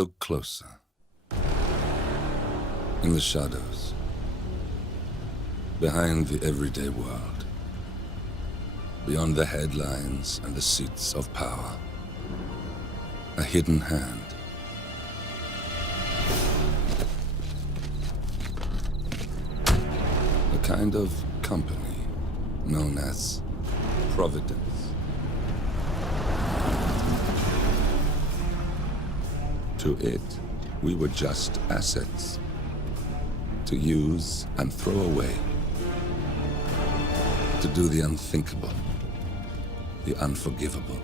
Look closer. In the shadows. Behind the everyday world. Beyond the headlines and the seats of power. A hidden hand. A kind of company known as Providence. To it, we were just assets. To use and throw away. To do the unthinkable. The unforgivable.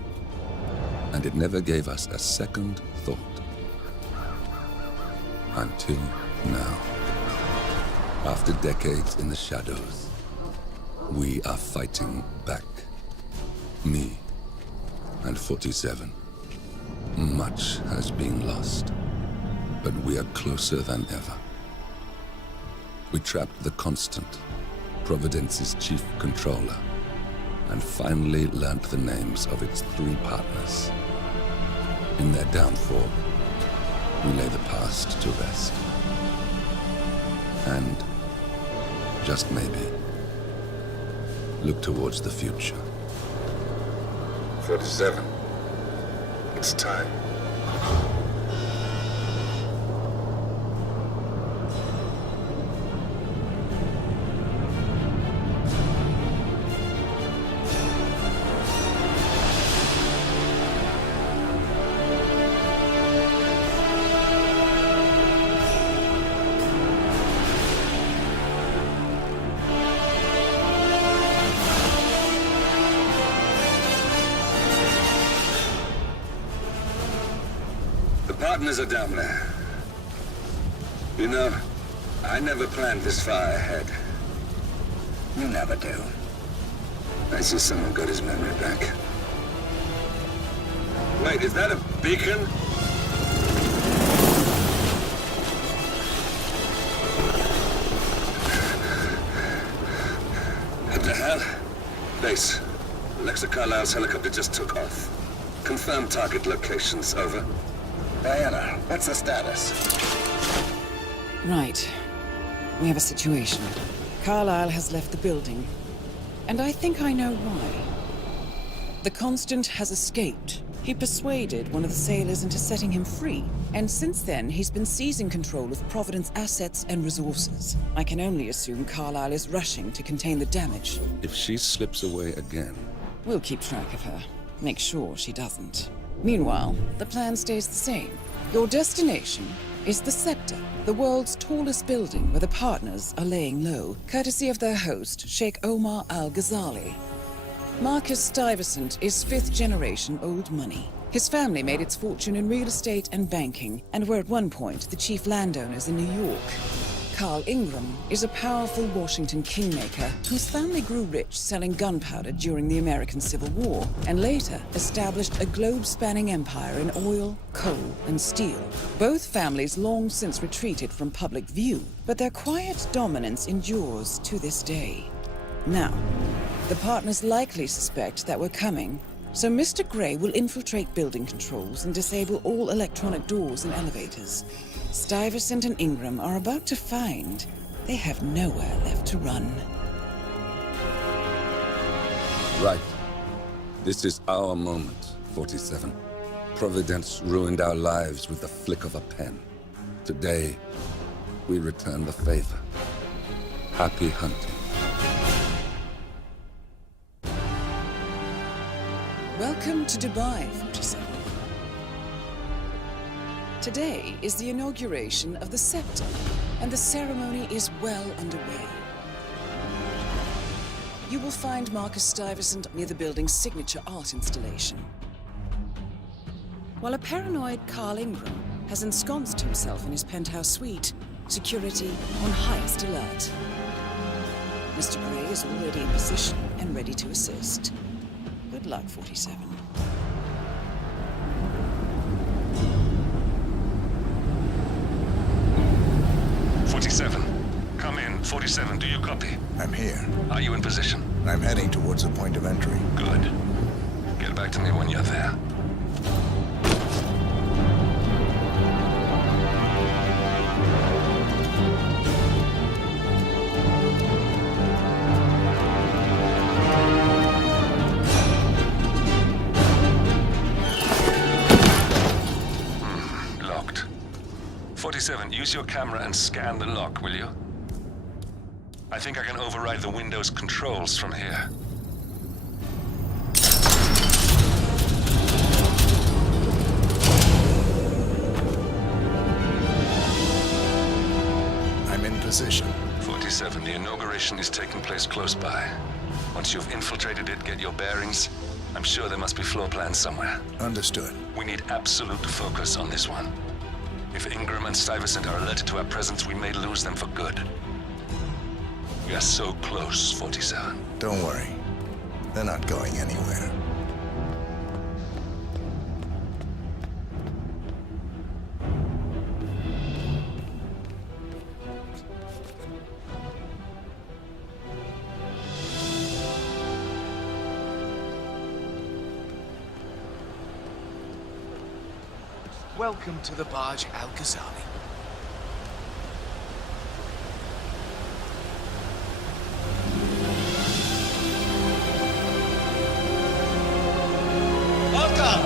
And it never gave us a second thought. Until now. After decades in the shadows, we are fighting back. Me and 47. Much has been lost, but we are closer than ever. We trapped the Constant, Providence's chief controller, and finally learnt the names of its 3 partners. In their downfall, we lay the past to rest. And, just maybe, look towards the future. 47. It's time. Partners are down there. You know, I never planned this far ahead. You never do. I see someone got his memory back. Wait, is that a beacon? What the hell? Base. Alexa Carlisle's helicopter just took off. Confirm target locations, over. Diana, what's the status? Right. We have a situation. Carlisle has left the building. And I think I know why. The Constant has escaped. He persuaded one of the sailors into setting him free. And since then, he's been seizing control of Providence assets and resources. I can only assume Carlisle is rushing to contain the damage. If she slips away again... We'll keep track of her. Make sure she doesn't. Meanwhile, the plan stays the same. Your destination is the Scepter, the world's tallest building where the partners are laying low, courtesy of their host, Sheikh Omar Al-Ghazali. Marcus Stuyvesant is 5th-generation old money. His family made its fortune in real estate and banking, and were at one point the chief landowners in New York. Carl Ingram is a powerful Washington kingmaker whose family grew rich selling gunpowder during the American Civil War, and later established a globe-spanning empire in oil, coal, and steel. Both families long since retreated from public view, but their quiet dominance endures to this day. Now, the partners likely suspect that we're coming, so Mr. Gray will infiltrate building controls and disable all electronic doors and elevators. Stuyvesant and Ingram are about to find they have nowhere left to run. Right. This is our moment, 47. Providence ruined our lives with the flick of a pen. Today, we return the favor. Happy hunting. Welcome to Dubai, 47. Today is the inauguration of the Scepter, and the ceremony is well underway. You will find Marcus Stuyvesant near the building's signature art installation, while a paranoid Carl Ingram has ensconced himself in his penthouse suite, security on highest alert. Mr. Gray is already in position and ready to assist. Good luck, 47. 47. Come in. 47, do you copy? I'm here. Are you in position? I'm heading towards the point of entry. Good. Get back to me when you're there. 47, use your camera and scan the lock, will you? I think I can override the Windows controls from here. I'm in position. 47, the inauguration is taking place close by. Once you've infiltrated it, get your bearings. I'm sure there must be floor plans somewhere. Understood. We need absolute focus on this one. If Ingram and Stuyvesant are alerted to our presence, we may lose them for good. We are so close, 47. Don't worry. They're not going anywhere. Welcome to the barge Al-Ghazali. Welcome!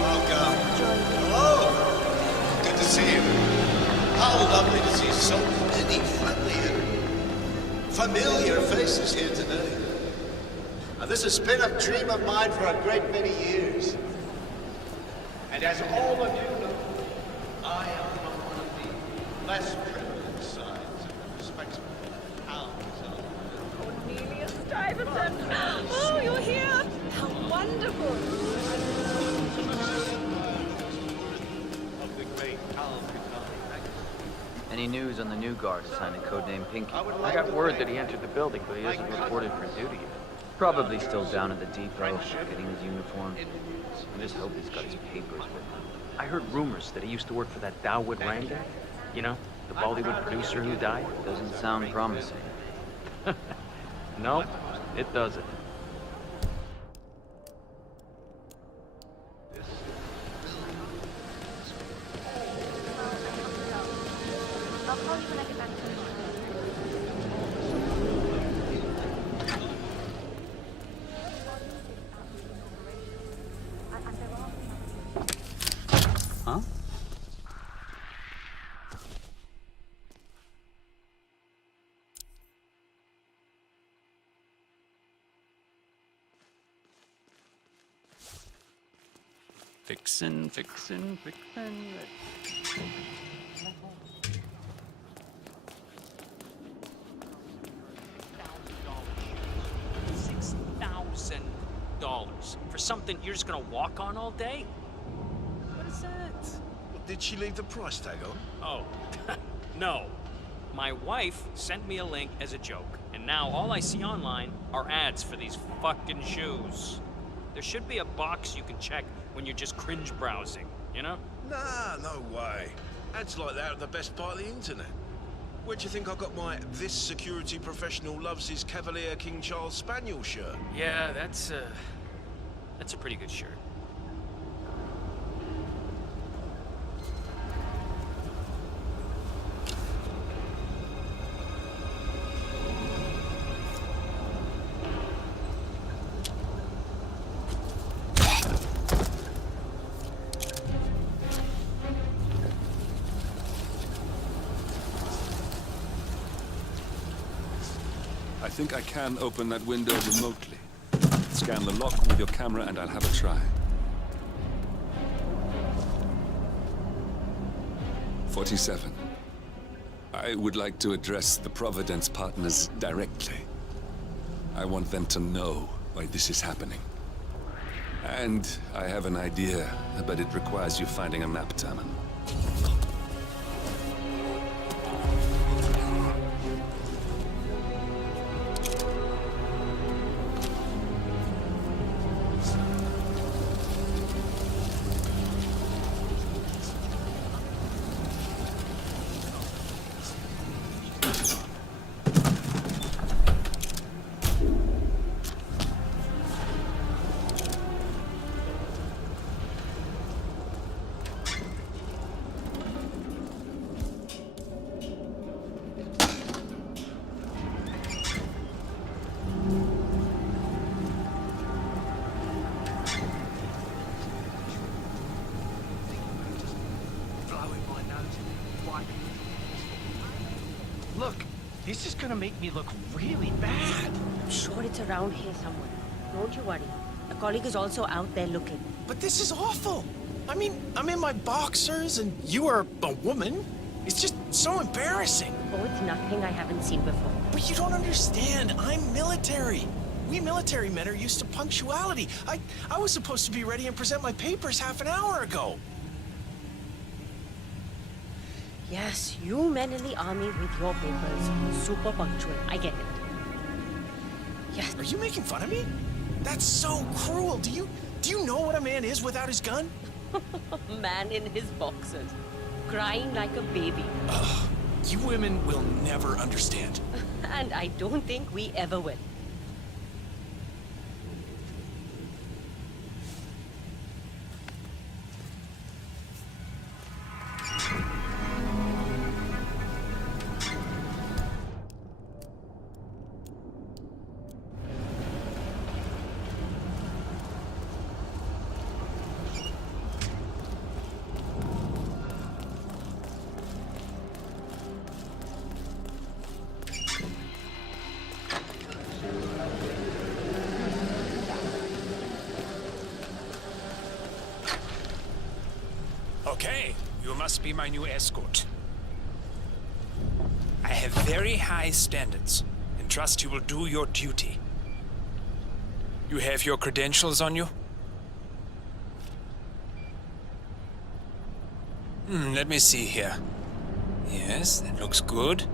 Welcome. Hello! Good to see you. How lovely to see so many friendly and familiar faces here today. Now, this has been a dream of mine for a great many years. And as all of you know, I am from one of the less privileged sides of the respectable towns of Cornelius Stuyvesant! Oh, you're here! How wonderful! of the great town. Any news on the new guard assigned to codename Pinky? I got word that he entered the building, but he isn't reported for duty yet. Probably still down at the depot, getting his uniform. I just hope he's got his papers with him. I heard rumors that he used to work for that Dawood Ranga. You know, the Bollywood producer who died. Doesn't sound promising. No, it doesn't. I'll call you when I get back to the Huh? Fixin'. $6,000 for something you're just gonna walk on all day? What is that? Did she leave the price tag on? Oh, no. My wife sent me a link as a joke, and now all I see online are ads for these fucking shoes. There should be a box you can check when you're just cringe browsing, you know? Nah, no way. Ads like that are the best part of the internet. Where do you think I got my "This security professional loves his Cavalier King Charles Spaniel" shirt? Yeah, that's a pretty good shirt. I think I can open that window remotely. Scan the lock with your camera and I'll have a try. 47. I would like to address the Providence partners directly. I want them to know why this is happening. And I have an idea, but it requires you finding a map terminal. Look, this is gonna make me look really bad. I'm sure it's around here somewhere. Don't you worry. A colleague is also out there looking. But this is awful. I mean, I'm in my boxers and you are a woman. It's just so embarrassing. Oh, it's nothing I haven't seen before. But you don't understand. I'm military. We military men are used to punctuality. I was supposed to be ready and present my papers half an hour ago. Yes, you men in the army with your papers. Super punctual. I get it. Yes. Are you making fun of me? That's so cruel. Do you know what a man is without his gun? Man in his boxers. Crying like a baby. Ugh, you women will never understand. And I don't think we ever will. Okay, you must be my new escort. I have very high standards and trust you will do your duty. You have your credentials on you? Let me see here. Yes, that looks good.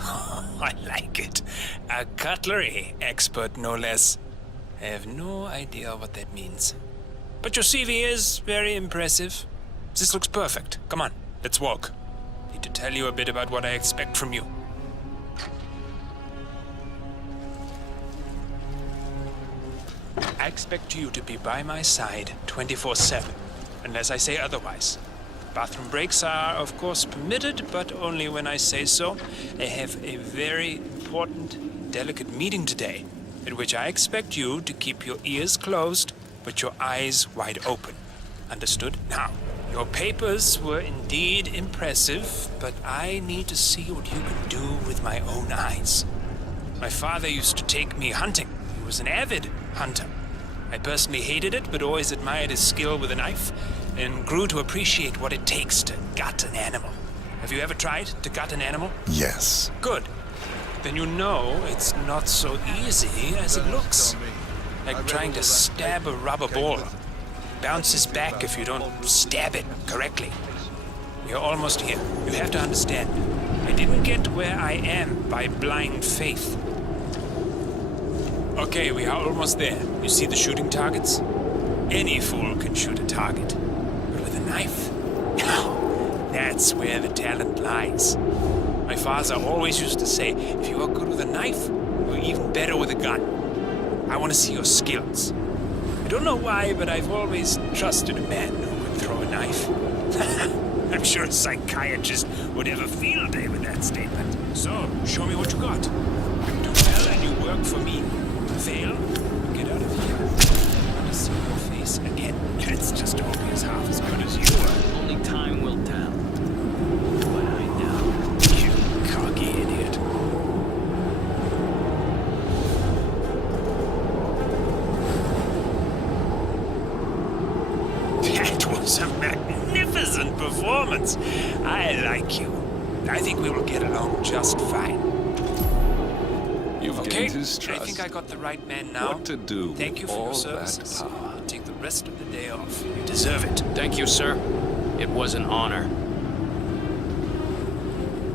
I like it. A cutlery expert, no less. I have no idea what that means. But your CV is very impressive. This looks perfect. Come on, let's walk. Need to tell you a bit about what I expect from you. I expect you to be by my side 24/7, unless I say otherwise. Bathroom breaks are, of course, permitted, but only when I say so. I have a very important, delicate meeting today, at which I expect you to keep your ears closed, but your eyes wide open. Understood? Now, your papers were indeed impressive, but I need to see what you can do with my own eyes. My father used to take me hunting. He was an avid hunter. I personally hated it, but always admired his skill with a knife, and grew to appreciate what it takes to gut an animal. Have you ever tried to gut an animal? Yes. Good. Then you know it's not so easy as it looks. Like trying to stab a rubber ball. Bounces back if you don't stab it correctly. We are almost here. You have to understand. I didn't get where I am by blind faith. Okay, we are almost there. You see the shooting targets? Any fool can shoot a target. But with a knife? Now, that's where the talent lies. My father always used to say, if you are good with a knife, you're even better with a gun. I want to see your skills. I don't know why, but I've always trusted a man who could throw a knife. I'm sure a psychiatrist would have a field day with that statement. So, show me what you got. You do well and you work for me. Fail, you get out of here. I want to see your face again. It's just always half as good as you are. Only time will tell. What I know. You cocky idiot. That was a magnificent performance. I like you. I think we will get along just fine. You've Okay, gained his trust. I think I got the right man now. What to do Thank you with for your all services. that power? I'll take the rest of the day off. You deserve it. Thank you, sir. It was an honor.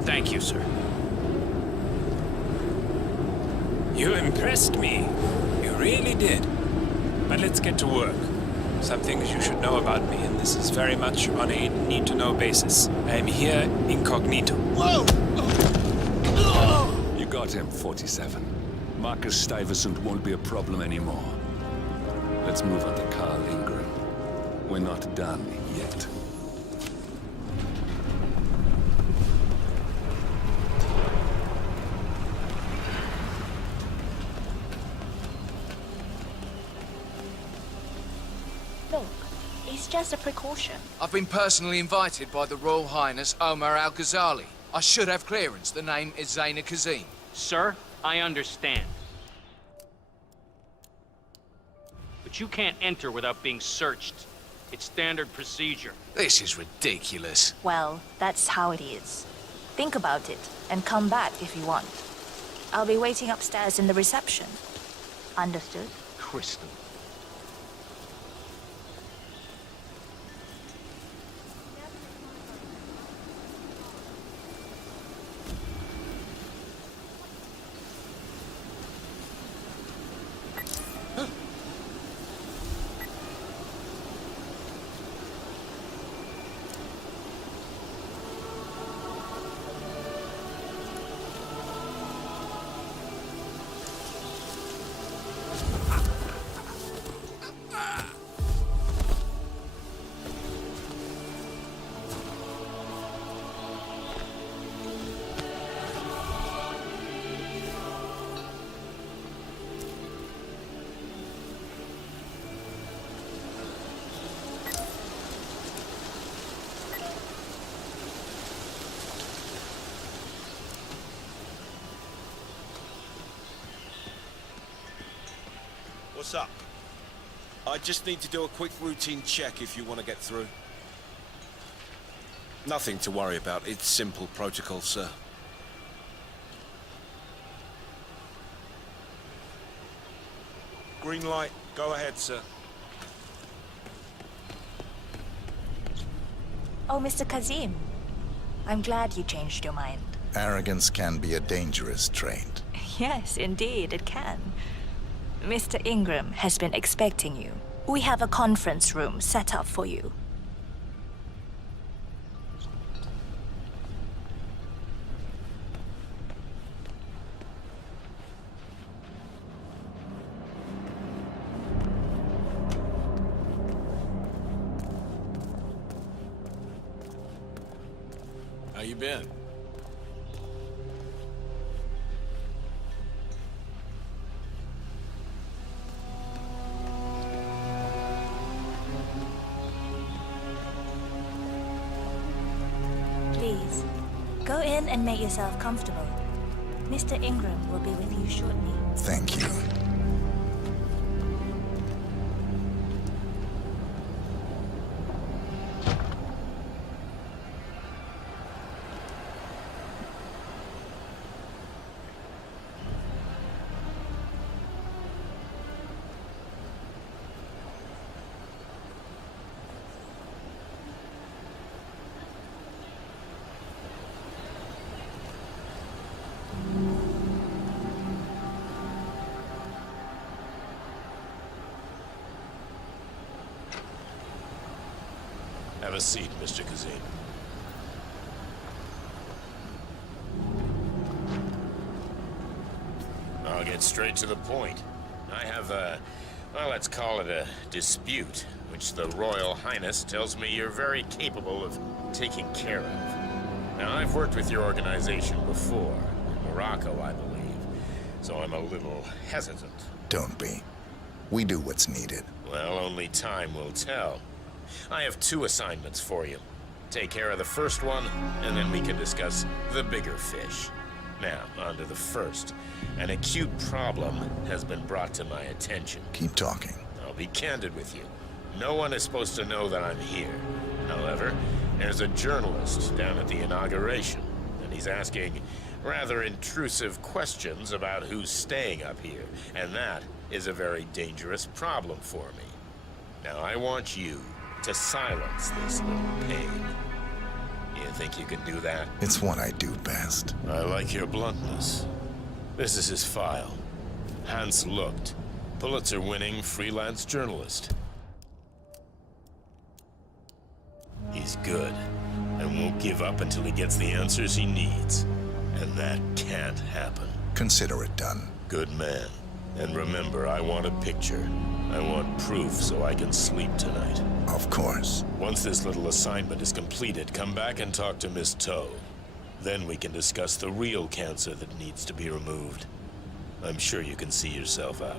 Thank you, sir. You impressed me. You really did. But let's get to work. Some things you should know about me, and this is very much on a need-to-know basis. I am here incognito. Whoa! You got him, 47. Marcus Stuyvesant won't be a problem anymore. Let's move on to Carl Ingram. We're not done yet. Look, it's just a precaution. I've been personally invited by the Royal Highness Omar Al-Ghazali. I should have clearance. The name is Zaina Kazim. Sir, I understand. But you can't enter without being searched. It's standard procedure. This is ridiculous. Well, that's how it is. Think about it, and come back if you want. I'll be waiting upstairs in the reception. Understood? Crystal. What's up? I just need to do a quick routine check if you want to get through. Nothing to worry about. It's simple protocol, sir. Green light. Go ahead, sir. Oh, Mr. Kazim. I'm glad you changed your mind. Arrogance can be a dangerous trait. Yes, indeed, it can. Mr. Ingram has been expecting you. We have a conference room set up for you. How you been? Please, go in and make yourself comfortable. Mr. Ingram will be with you shortly. Thank you. Have a seat, Mr. Kazim. I'll get straight to the point. I have well, let's call it a dispute, which the Royal Highness tells me you're very capable of taking care of. Now, I've worked with your organization before, in Morocco, I believe, so I'm a little hesitant. Don't be. We do what's needed. Well, only time will tell. I have 2 assignments for you. Take care of the first one, and then we can discuss the bigger fish. Now, on to the first. An acute problem has been brought to my attention. Keep talking. I'll be candid with you. No one is supposed to know that I'm here. However, there's a journalist down at the inauguration, and he's asking rather intrusive questions about who's staying up here, and that is a very dangerous problem for me. Now, I want you to silence this little pain. You think you can do that? It's what I do best. I like your bluntness. This is his file. Hans Lucht, Pulitzer-winning freelance journalist. He's good, and won't give up until he gets the answers he needs. And that can't happen. Consider it done. Good man. And remember, I want a picture. I want proof so I can sleep tonight. Of course. Once this little assignment is completed, come back and talk to Miss Toe. Then we can discuss the real cancer that needs to be removed. I'm sure you can see yourself out.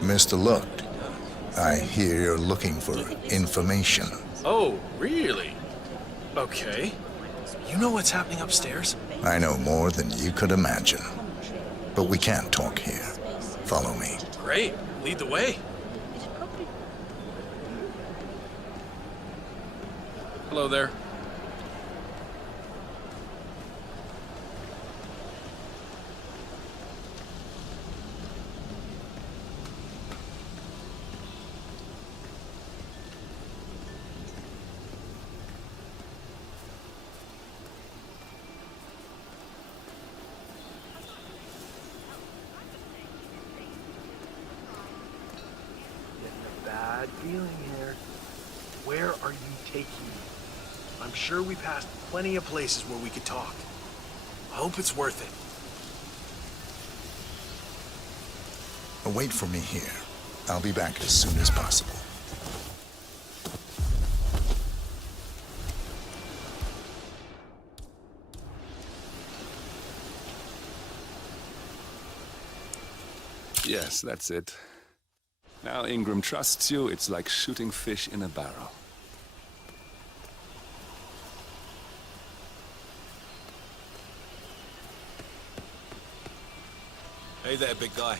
Mr. Looked, I hear you're looking for information. Oh, really? Okay. You know what's happening upstairs? I know more than you could imagine. But we can't talk here. Follow me. Great. Lead the way. Hello there. Bad feeling here. Where are you taking me? I'm sure we passed plenty of places where we could talk. I hope it's worth it. Wait for me here. I'll be back as soon as possible. Yes, that's it. Now Ingram trusts you, it's like shooting fish in a barrel. Hey there, big guy.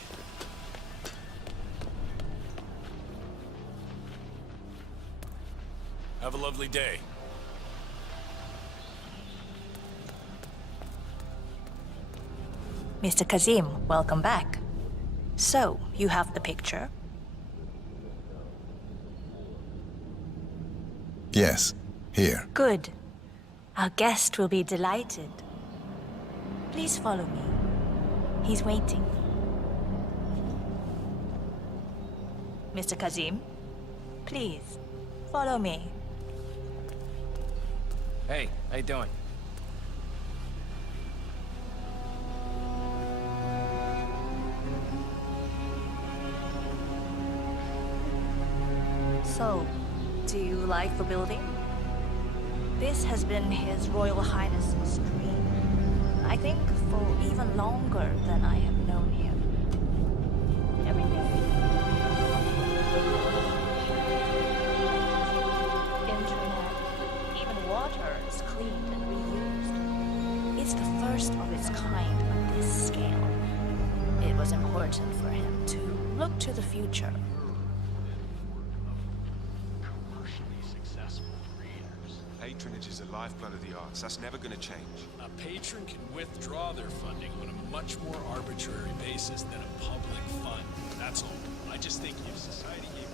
Have a lovely day. Mr. Kazim, welcome back. So, you have the picture? Yes, here. Good. Our guest will be delighted. Please follow me. He's waiting. Mr. Kazim, please, follow me. Hey, how you doing? So, do you like the building? This has been His Royal Highness's dream. I think for even longer than I have known him. Every day. Internet, even water is cleaned and reused. It's the first of its kind on this scale. It was important for him to look to the future. Patronage is the lifeblood of the arts. That's never going to change. A patron can withdraw their funding on a much more arbitrary basis than a public fund. That's all. I just think if society gave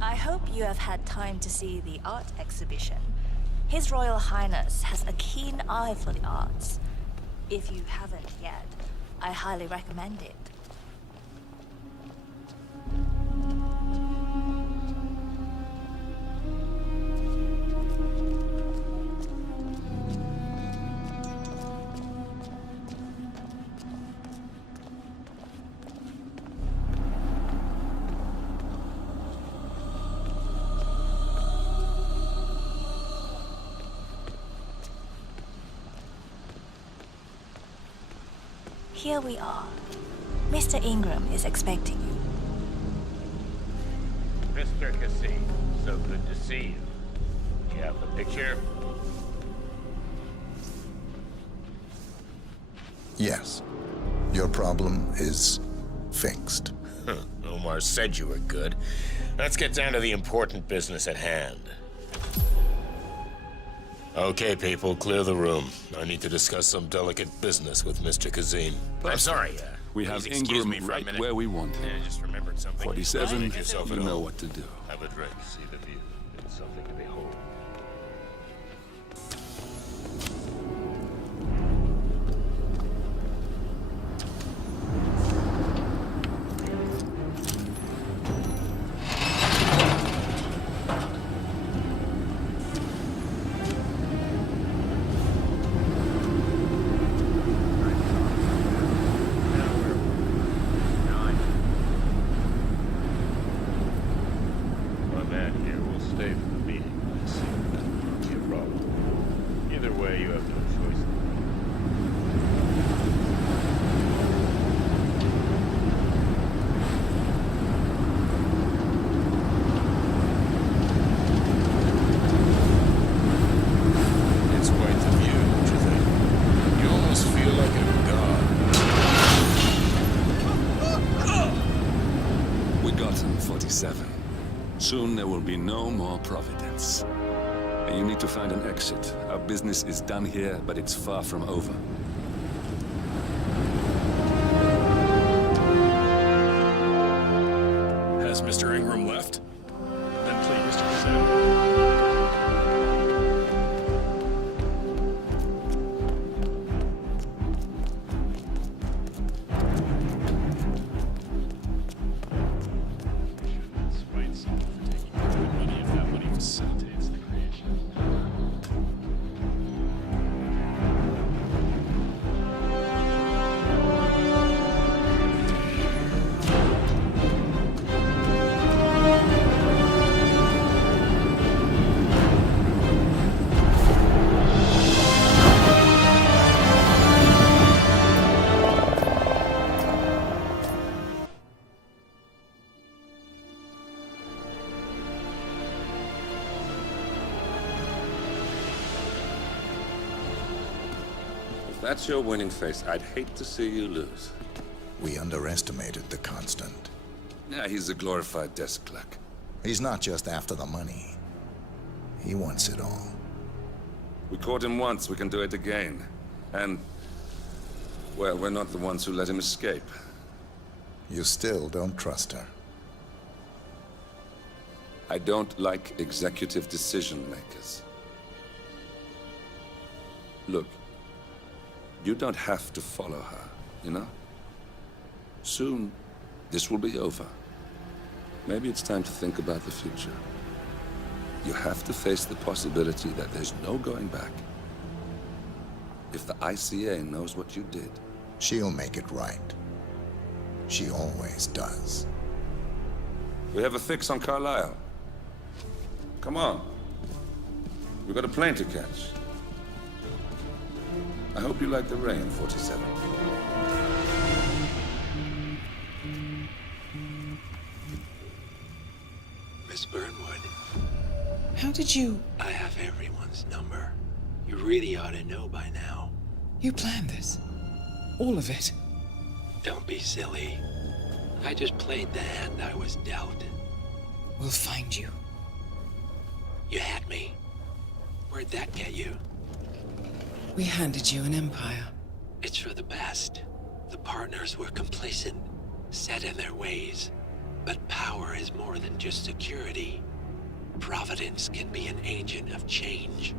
I hope you have had time to see the art exhibition. His Royal Highness has a keen eye for the arts. If you haven't yet, I highly recommend it. Here we are. Mr. Ingram is expecting you. Mr. Cassim, so good to see you. You have the picture? Yes. Your problem is fixed. Omar said you were good. Let's get down to the important business at hand. Okay, people, clear the room. I need to discuss some delicate business with Mr. Kazim. I'm sorry, we have please excuse Ingram me for a right minute. where we want him. Yeah, just remembered something. 47, Make yourself you at know home. what to do. Have a drink, see the view. It's something to behold. soon there will be no more Providence. And you need to find an exit. Our business is done here, but it's far from over. Has Mr. Ingram left? Then please, Mr. Kazan. If that's your winning face, I'd hate to see you lose. We underestimated the Constant. Yeah, he's a glorified desk clerk. He's not just after the money. He wants it all. We caught him once, we can do it again. And, well, we're not the ones who let him escape. You still don't trust her. I don't like executive decision makers. Look, you don't have to follow her, you know? Soon, this will be over. Maybe it's time to think about the future. You have to face the possibility that there's no going back. If the ICA knows what you did, she'll make it right. She always does. We have a fix on Carlisle. Come on. We've got a plane to catch. I hope you like the rain, 47. Miss Burnwood. How did you... I have everyone's number. You really ought to know by now. You planned this? All of it? Don't be silly. I just played the hand I was dealt. We'll find you. You had me. Where'd that get you? We handed you an empire. It's for the best. The partners were complacent, set in their ways. But power is more than just security. Providence can be an agent of change.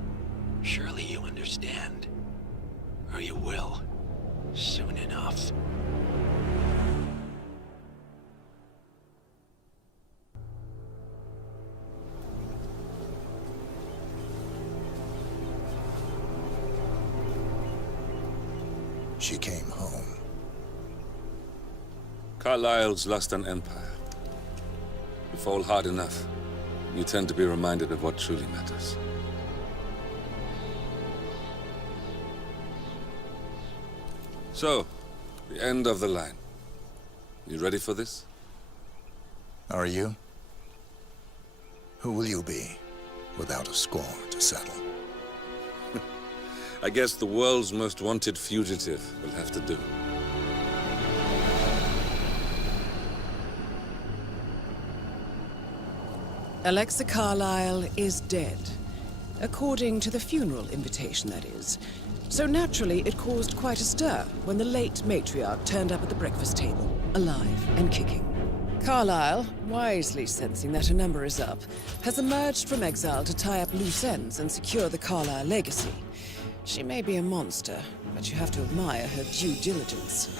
Surely you understand. Or you will. Soon enough. She came home. Carlisle's lost an empire. You fall hard enough, you tend to be reminded of what truly matters. So, the end of the line. You ready for this? Are you? Who will you be, without a score to settle? I guess the world's most wanted fugitive will have to do. Alexa Carlisle is dead. According to the funeral invitation, that is. So naturally, it caused quite a stir when the late matriarch turned up at the breakfast table, alive and kicking. Carlisle, wisely sensing that her number is up, has emerged from exile to tie up loose ends and secure the Carlisle legacy. She may be a monster, but you have to admire her due diligence.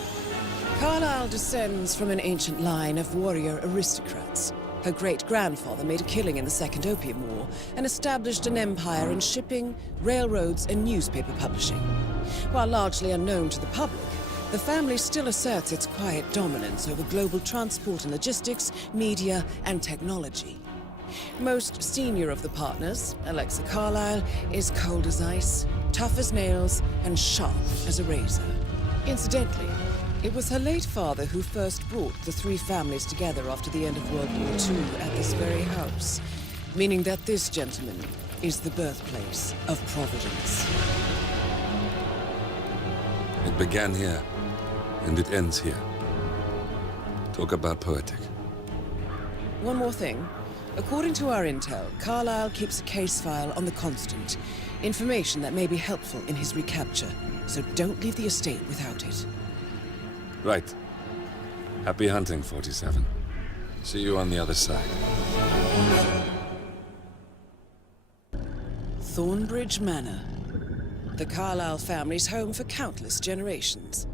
Carlisle descends from an ancient line of warrior aristocrats. Her great-grandfather made a killing in the Second Opium War and established an empire in shipping, railroads, and newspaper publishing. While largely unknown to the public, the family still asserts its quiet dominance over global transport and logistics, media, and technology. Most senior of the partners, Alexa Carlisle, is cold as ice, tough as nails, and sharp as a razor. Incidentally, it was her late father who first brought the three families together after the end of World War II at this very house, meaning that this gentleman is the birthplace of Providence. It began here, and it ends here. Talk about poetic. One more thing. According to our intel, Carlyle keeps a case file on the Constant. Information that may be helpful in his recapture. So don't leave the estate without it. Right. Happy hunting, 47. See you on the other side. Thornbridge Manor. The Carlyle family's home for countless generations.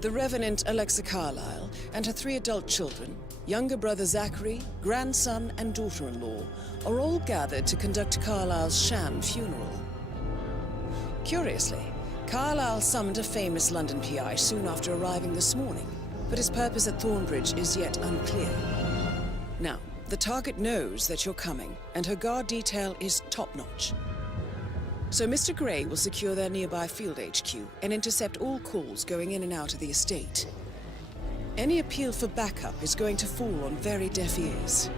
The Revenant Alexa Carlyle and her 3 adult children, younger brother Zachary, grandson and daughter-in-law, are all gathered to conduct Carlyle's sham funeral. Curiously, Carlyle summoned a famous London PI soon after arriving this morning, but his purpose at Thornbridge is yet unclear. Now, the target knows that you're coming, and her guard detail is top-notch. So Mr. Gray will secure their nearby field HQ and intercept all calls going in and out of the estate. Any appeal for backup is going to fall on very deaf ears.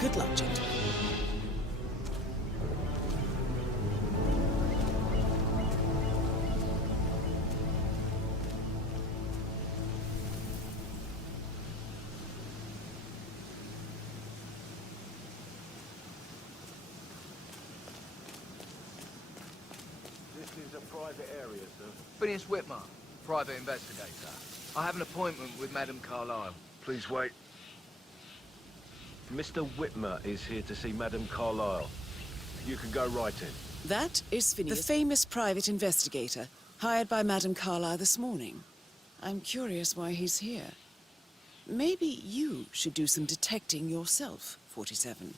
Good luck, gentlemen. This is a private area, sir. Phineas Whitmer, private investigator. I have an appointment with Madame Carlyle. Please wait. Mr. Whitmer is here to see Madame Carlyle. You can go right in. That is Phineas, the famous private investigator, hired by Madame Carlyle this morning. I'm curious why he's here. Maybe you should do some detecting yourself, 47.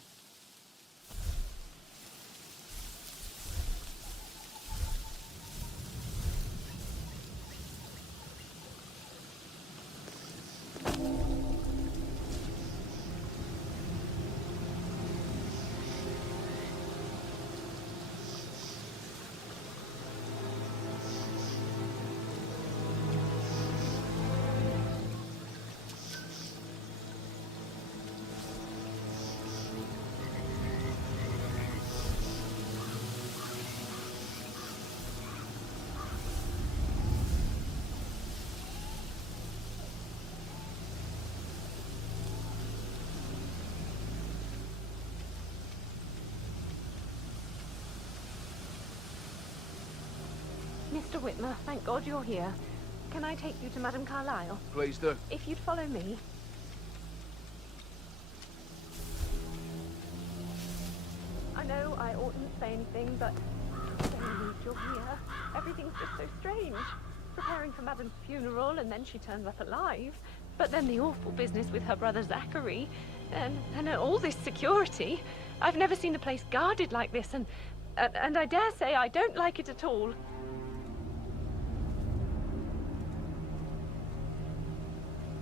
Mr. Whitmer, thank God you're here. Can I take you to Madame Carlyle? Please do. If you'd follow me. I know I oughtn't say anything, but I'm so relieved you're here. Everything's just so strange. Preparing for Madame's funeral, and then she turns up alive. But then the awful business with her brother Zachary, and all this security. I've never seen the place guarded like this, and I dare say I don't like it at all.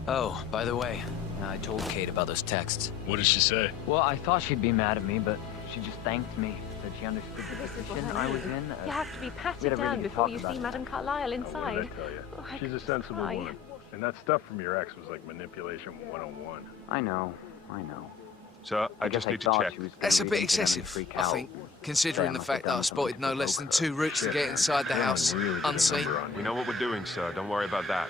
Oh, by the way, I told Kate about those texts. What did she say? Well, I thought she'd be mad at me, but she just thanked me. Said she understood the This is what position I I was mean. in. You have to be we patted had a really down good before talk you about see it. Madame Carlyle inside. What did I tell you? Oh, I She's a could sensible cry. woman. And that stuff from your ex was like manipulation 101. I know. Sir, I just guess need to thought check. she was gonna That's a read bit into them and excessive, freak I out. think, considering Say the I fact that I must have done spotted no something less than 2 routes to get inside the house, Really did a unseen. number on you. We know what we're doing, sir. Don't worry about that.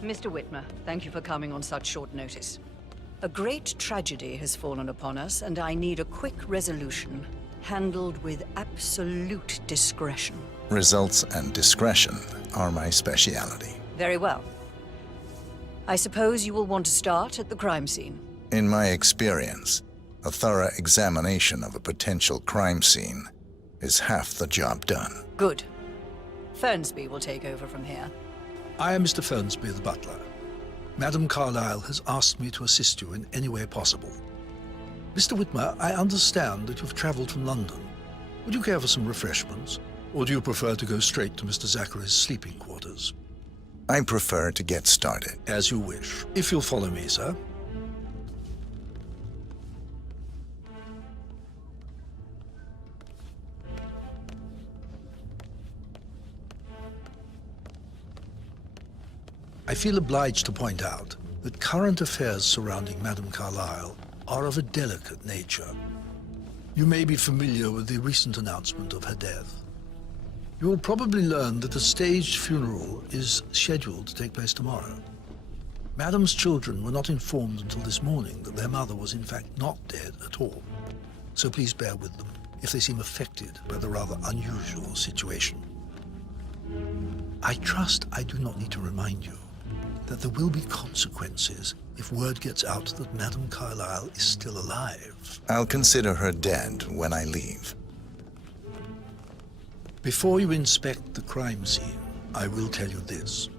Mr. Whitmer, thank you for coming on such short notice. A great tragedy has fallen upon us, and I need a quick resolution, handled with absolute discretion. Results and discretion are my speciality. Very well. I suppose you will want to start at the crime scene. In my experience, a thorough examination of a potential crime scene is half the job done. Good. Fernsby will take over from here. I am Mr. Fernsby, the butler. Madame Carlyle has asked me to assist you in any way possible. Mr. Whitmer, I understand that you've traveled from London. Would you care for some refreshments? Or do you prefer to go straight to Mr. Zachary's sleeping quarters? I prefer to get started. As you wish. If you'll follow me, sir. I feel obliged to point out that current affairs surrounding Madame Carlyle are of a delicate nature. You may be familiar with the recent announcement of her death. You will probably learn that a staged funeral is scheduled to take place tomorrow. Madame's children were not informed until this morning that their mother was in fact not dead at all. So please bear with them if they seem affected by the rather unusual situation. I trust I do not need to remind you that there will be consequences if word gets out that Madame Carlyle is still alive. I'll consider her dead when I leave. Before you inspect the crime scene, I will tell you this.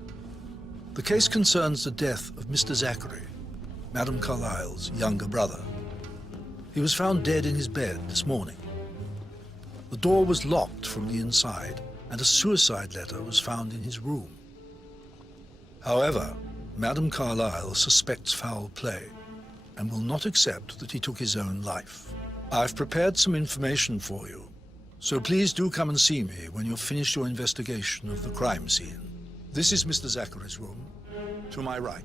The case concerns the death of Mr. Zachary, Madame Carlyle's younger brother. He was found dead in his bed this morning. The door was locked from the inside, and a suicide letter was found in his room. However, Madame Carlyle suspects foul play and will not accept that he took his own life. I've prepared some information for you, so please do come and see me when you've finished your investigation of the crime scene. This is Mr. Zachary's room, to my right.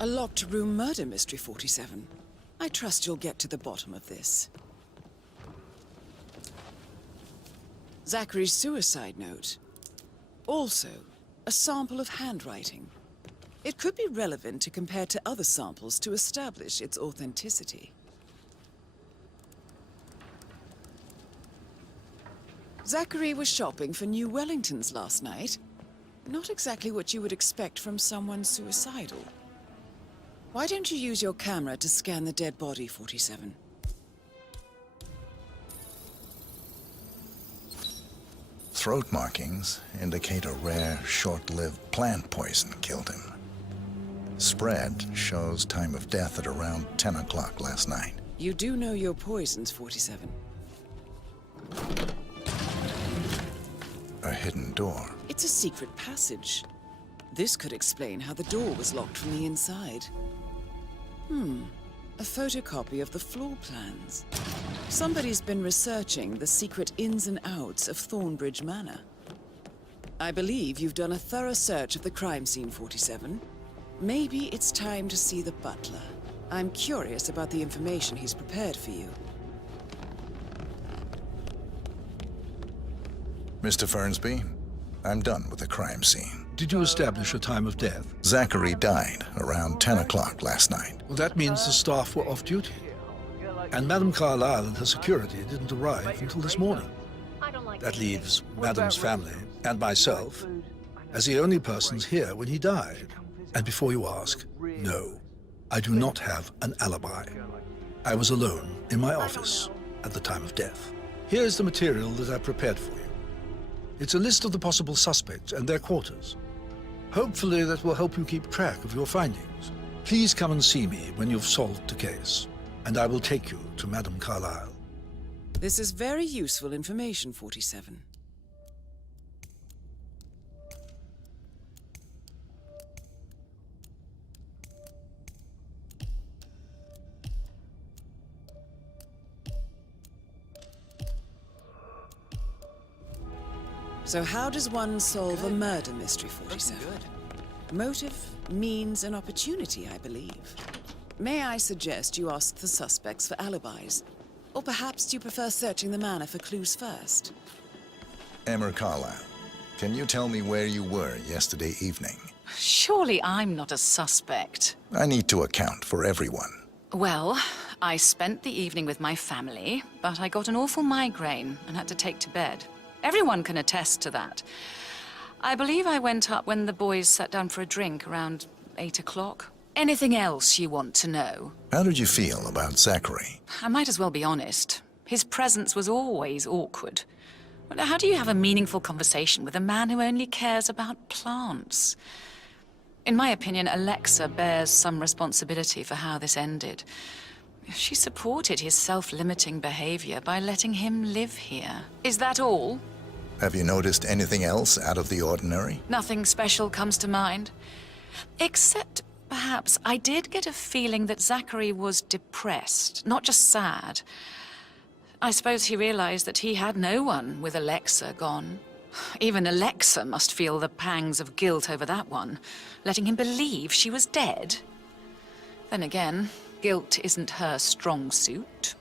A locked room murder mystery, 47. I trust you'll get to the bottom of this. Zachary's suicide note. Also, a sample of handwriting. It could be relevant to compare to other samples to establish its authenticity. Zachary was shopping for New Wellingtons last night. Not exactly what you would expect from someone suicidal. Why don't you use your camera to scan the dead body, 47? Throat markings indicate a rare, short-lived plant poison killed him. Spread shows time of death at around 10 o'clock last night. You do know your poisons, 47. A hidden door. It's a secret passage. This could explain how the door was locked from the inside. A photocopy of the floor plans. Somebody's been researching the secret ins and outs of Thornbridge Manor. I believe you've done a thorough search of the crime scene, 47. Maybe it's time to see the butler. I'm curious about the information he's prepared for you. Mr. Fernsby, I'm done with the crime scene. Did you establish a time of death? Zachary died around 10 o'clock last night. Well, that means the staff were off duty. And Madame Carlyle and her security didn't arrive until this morning. That leaves Madame's family and myself as the only persons here when he died. And before you ask, no, I do not have an alibi. I was alone in my office at the time of death. Here's the material that I prepared for you. It's a list of the possible suspects and their quarters. Hopefully that will help you keep track of your findings. Please come and see me when you've solved the case, and I will take you to Madame Carlyle. This is very useful information, 47. So how does one solve a murder mystery, 47? Motive, means, and opportunity, I believe. May I suggest you ask the suspects for alibis? Or perhaps you prefer searching the manor for clues first? Emmer Carlyle, Can you tell me where you were yesterday evening? Surely I'm not a suspect. I need to account for everyone. Well, I spent the evening with my family, but I got an awful migraine and had to take to bed. Everyone can attest to that. I believe I went up when the boys sat down for a drink around 8 o'clock. Anything else you want to know? How did you feel about Zachary? I might as well be honest. His presence was always awkward. How do you have a meaningful conversation with a man who only cares about plants? In my opinion, Alexa bears some responsibility for how this ended. She supported his self-limiting behavior by letting him live here. Is that all? Have you noticed anything else out of the ordinary? Nothing special comes to mind. Except, perhaps, I did get a feeling that Zachary was depressed, not just sad. I suppose he realized that he had no one with Alexa gone. Even Alexa must feel the pangs of guilt over that one, letting him believe she was dead. Then again, guilt isn't her strong suit.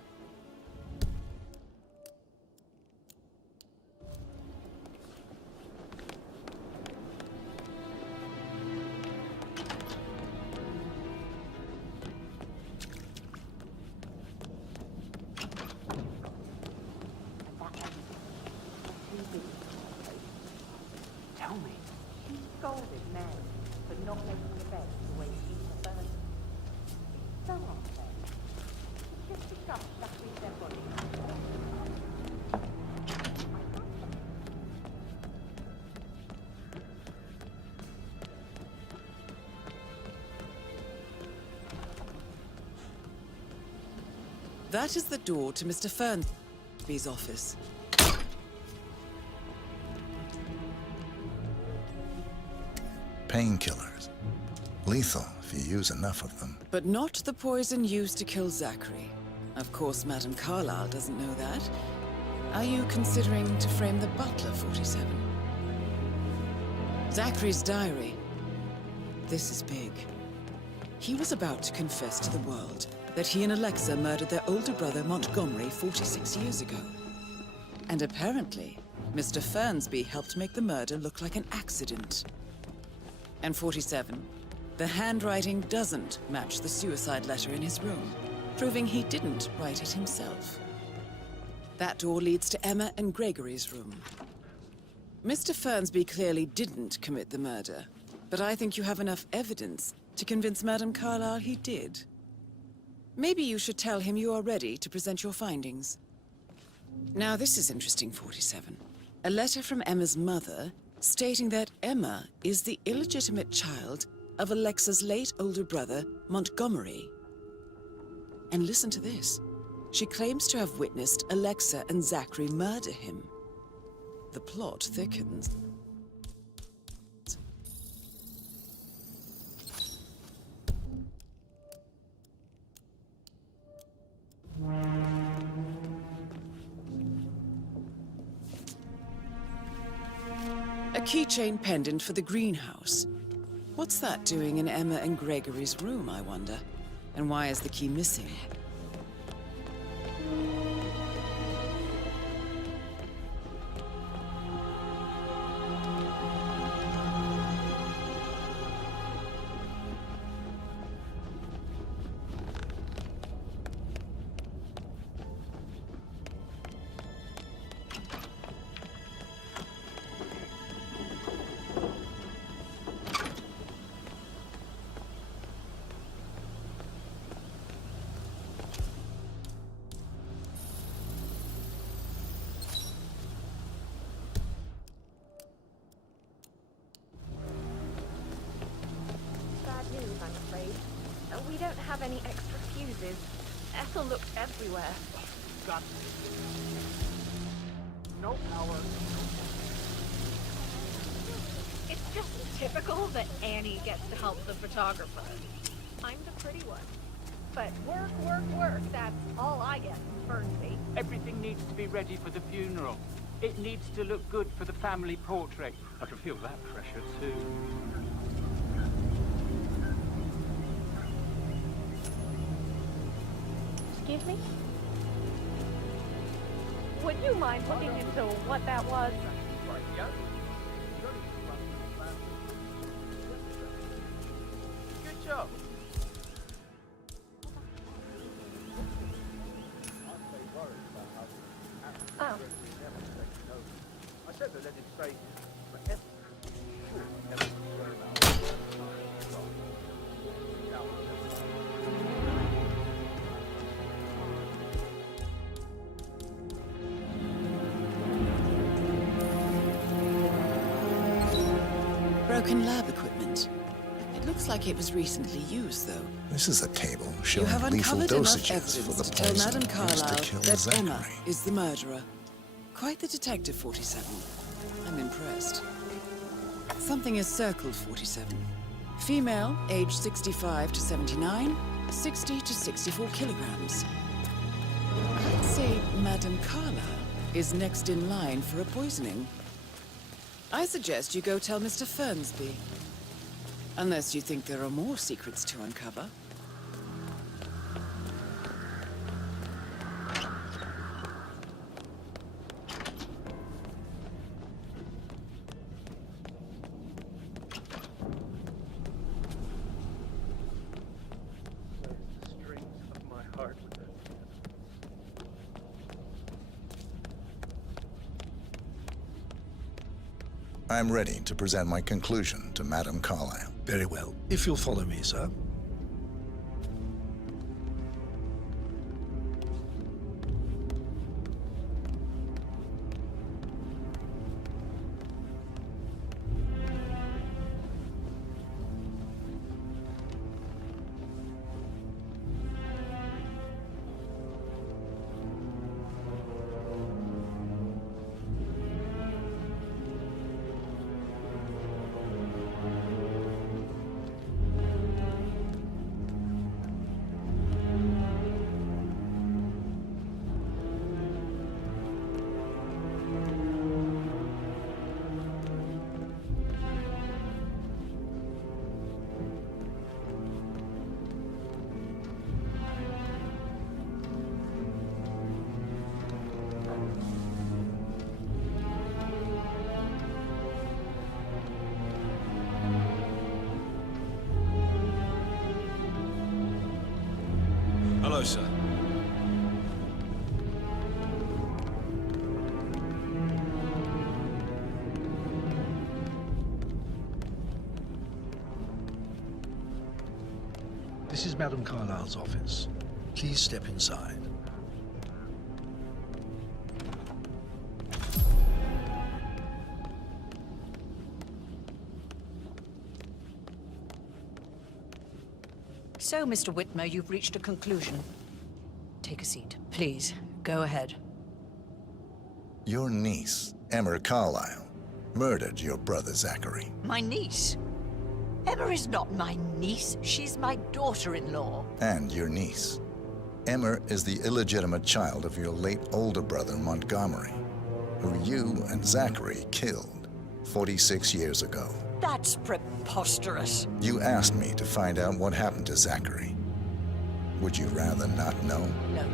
Tell me. He scolded Mary for not making the bed the way she preferred. It's so unfair. Just discuss that with their body. That is the door to Mr. Fernby's office. Painkillers. Lethal if you use enough of them. But not the poison used to kill Zachary. Of course, Madame Carlyle doesn't know that. Are you considering to frame the butler, 47? Zachary's diary. This is big. He was about to confess to the world that he and Alexa murdered their older brother Montgomery 46 years ago. And apparently, Mr. Fernsby helped make the murder look like an accident. And 47, the handwriting doesn't match the suicide letter in his room, proving he didn't write it himself. That door leads to Emma and Gregory's room. Mr. Fernsby clearly didn't commit the murder, but I think you have enough evidence to convince Madame Carlyle he did. Maybe you should tell him you are ready to present your findings. Now this is interesting, 47. A letter from Emma's mother stating that Emma is the illegitimate child of Alexa's late older brother, Montgomery. And listen to this. She claims to have witnessed Alexa and Zachary murder him. The plot thickens. A keychain pendant for the greenhouse. What's that doing in Emma and Gregory's room, I wonder? And why is the key missing? I'm afraid. We don't have any extra fuses. Ethel looked everywhere. Got no power. It's just typical that Annie gets to help the photographer. I'm the pretty one. But work, work, work. That's all I get from Fernsby. Everything needs to be ready for the funeral. It needs to look good for the family portrait. I can feel that pressure too. Excuse me? Would you mind looking into what that was? now. I said the legislation for Broken lab equipment. It looks like it was recently used, though. This is a table You showing have lethal uncovered enough dosages for evidence the to tell poison Madame used to Carlyle kill that Zachary. Emma is the murderer. Quite the detective, 47. I'm impressed. Something is circled, 47. Female, age 65 to 79, 60 to 64 kilograms. I'd say Madame Carlyle is next in line for a poisoning. I suggest you go tell Mr. Fernsby. Unless you think there are more secrets to uncover. I'm ready to present my conclusion to Madame Carlyle. Very well. If you'll follow me, sir. Hello, sir. This is Madame Carlyle's office. Please step inside. So, Mr. Whitmer, you've reached a conclusion. Take a seat. Please, go ahead. Your niece, Emma Carlyle, murdered your brother Zachary. My niece? Emma is not my niece. She's my daughter-in-law. And your niece. Emma is the illegitimate child of your late older brother Montgomery, who you and Zachary killed 46 years ago. That's preposterous. You asked me to find out what happened to Zachary. Would you rather not know? No.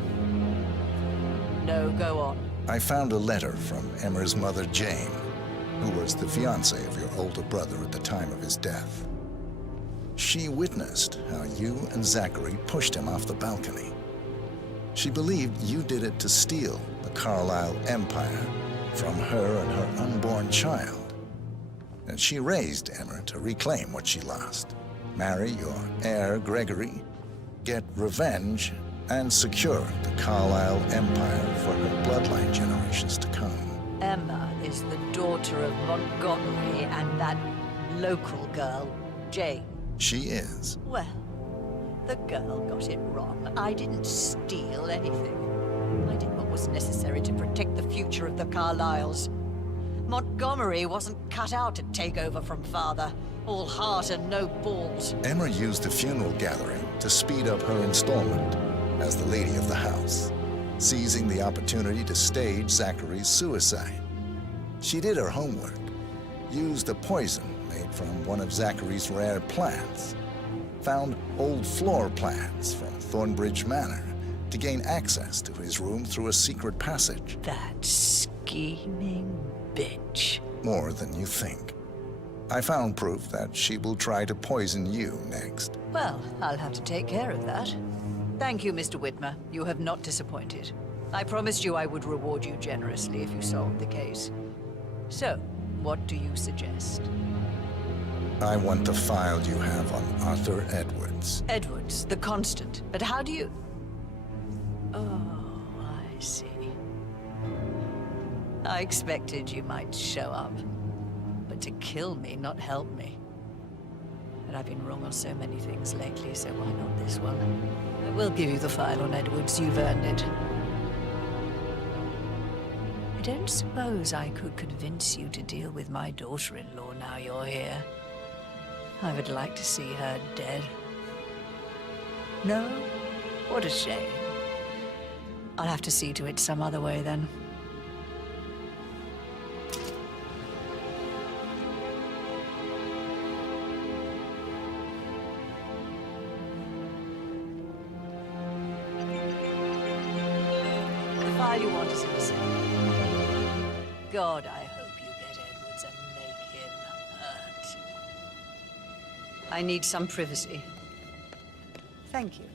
No, go on. I found a letter from Emma's mother, Jane, who was the fiancée of your older brother at the time of his death. She witnessed how you and Zachary pushed him off the balcony. She believed you did it to steal the Carlyle empire from her and her unborn child. And she raised Emma to reclaim what she lost, marry your heir, Gregory, get revenge, and secure the Carlyle empire for her bloodline generations to come. Emma is the daughter of Montgomery and that local girl, Jane. She is. Well, the girl got it wrong. I didn't steal anything. I did what was necessary to protect the future of the Carlyles. Montgomery wasn't cut out to take over from father. All heart and no balls. Emma used the funeral gathering to speed up her installment as the lady of the house, seizing the opportunity to stage Zachary's suicide. She did her homework, used a poison made from one of Zachary's rare plants, found old floor plans from Thornbridge Manor to gain access to his room through a secret passage. That scheming bitch. More than you think. I found proof that she will try to poison you next. Well, I'll have to take care of that. Thank you, Mr. Whitmer. You have not disappointed. I promised you I would reward you generously if you solved the case. So, what do you suggest? I want the file you have on Arthur Edwards. Edwards, the Constant. But how do you... Oh, I see. I expected you might show up. But to kill me, not help me. But I've been wrong on so many things lately, so why not this one? I will give you the file on Edwards. You've earned it. I don't suppose I could convince you to deal with my daughter-in-law now you're here. I would like to see her dead. No? What a shame. I'll have to see to it some other way then. The file you want is in the safe. God, I hope you get Edwards and make him hurt. I need some privacy. Thank you.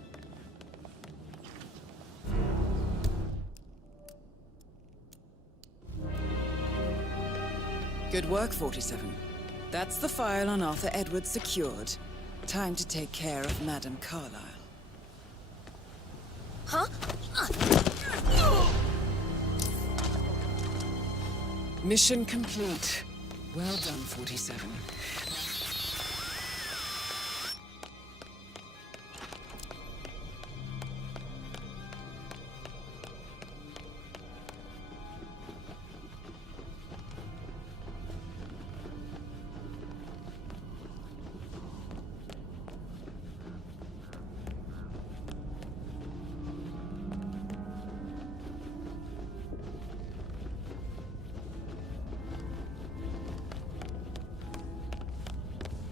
Good work, 47. That's the file on Arthur Edwards secured. Time to take care of Madame Carlyle. Huh? Mission complete. Well done, 47.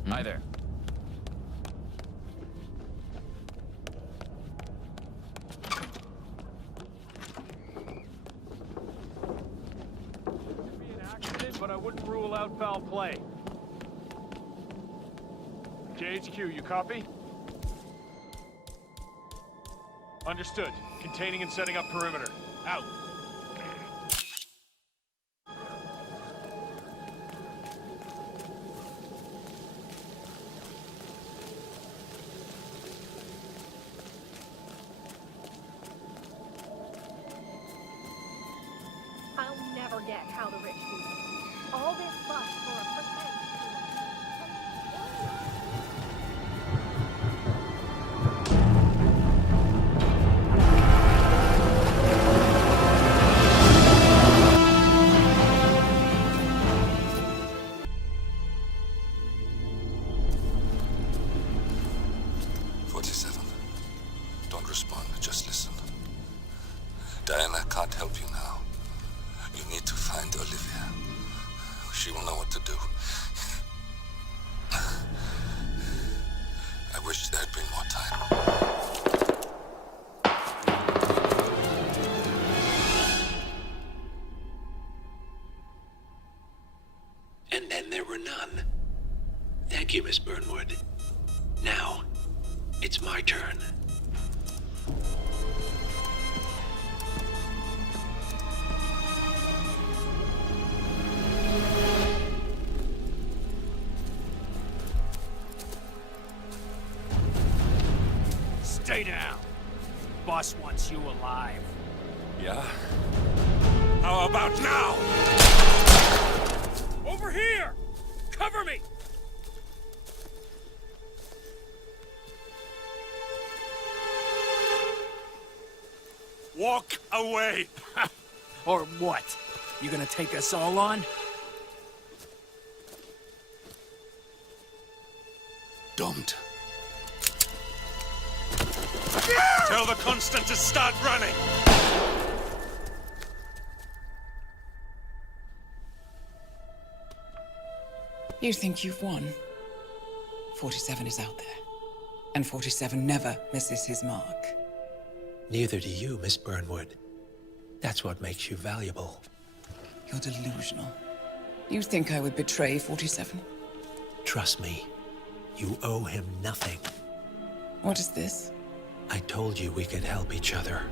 Hi there. Could be an accident, but I wouldn't rule out foul play. KHQ, you copy? Understood. Containing and setting up perimeter. Out. I'll never get how the rich do it. All this fuss for a pretend. Don't respond, just listen. Diana can't help you now. You need to find Olivia. She will know what to do. I wish there had been more time. And then there were none. Thank you, Miss Burnwood. Now, it's my turn. Stay down. Boss wants you alive. Yeah? How about now? Over here! Cover me! Walk away! Or what? You gonna take us all on? Don't. Tell the Constant to start running! You think you've won? 47 is out there. And 47 never misses his mark. Neither do you, Miss Burnwood. That's what makes you valuable. You're delusional. You think I would betray 47? Trust me, you owe him nothing. What is this? I told you we could help each other.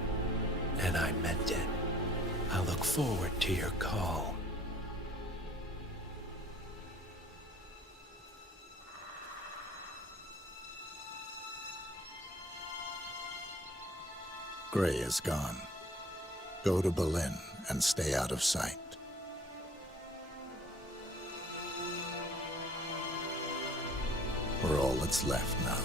and I meant it. I look forward to your call. Gray is gone. Go to Berlin and stay out of sight. We're all that's left now.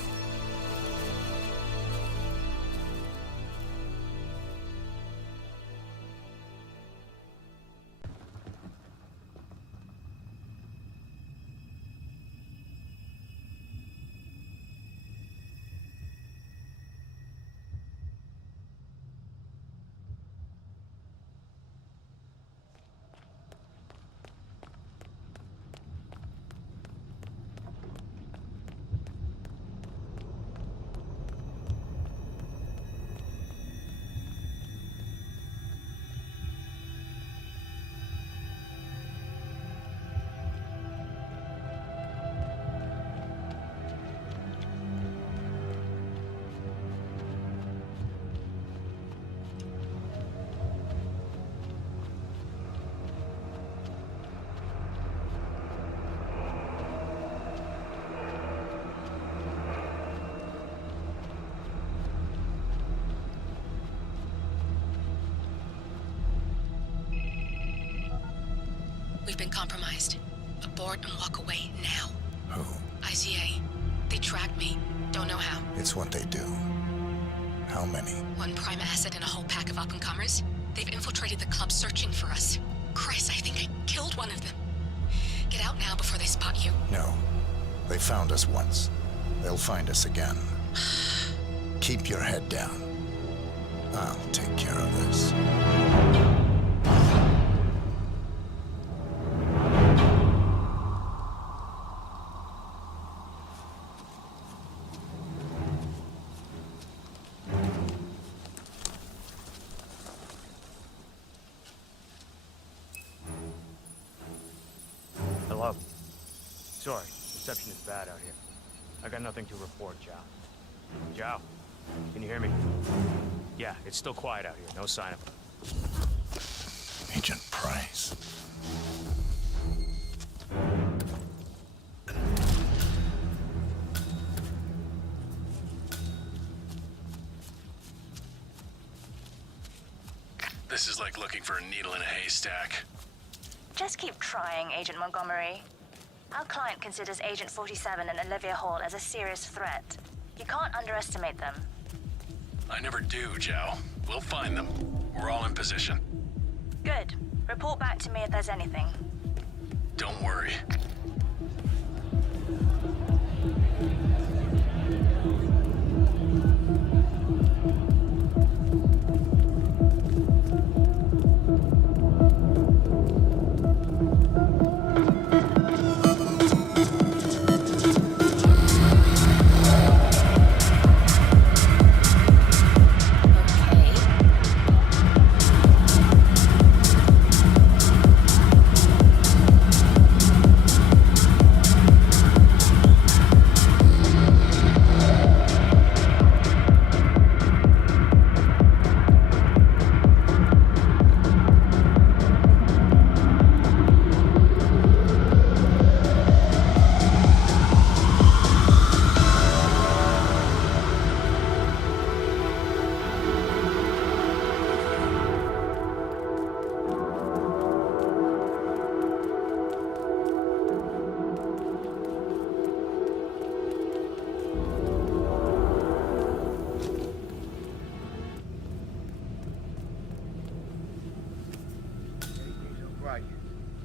We've been compromised. Abort and walk away now. Who? ICA. They tracked me. Don't know how. It's what they do. How many? One prime asset and a whole pack of up-and-comers. They've infiltrated the club searching for us. Christ, I think I killed one of them. Get out now before they spot you. No. They found us once. They'll find us again. Keep your head down. I'll take care of this. Hello. Sorry, reception is bad out here. I got nothing to report, Zhao. Zhao, can you hear me? Yeah, it's still quiet out here. No sign of him. Agent Price. This is like looking for a needle in a haystack. Just keep trying, Agent Montgomery. Our client considers Agent 47 and Olivia Hall as a serious threat. You can't underestimate them. I never do, Zhao. We'll find them. We're all in position. Good. Report back to me if there's anything. Don't worry.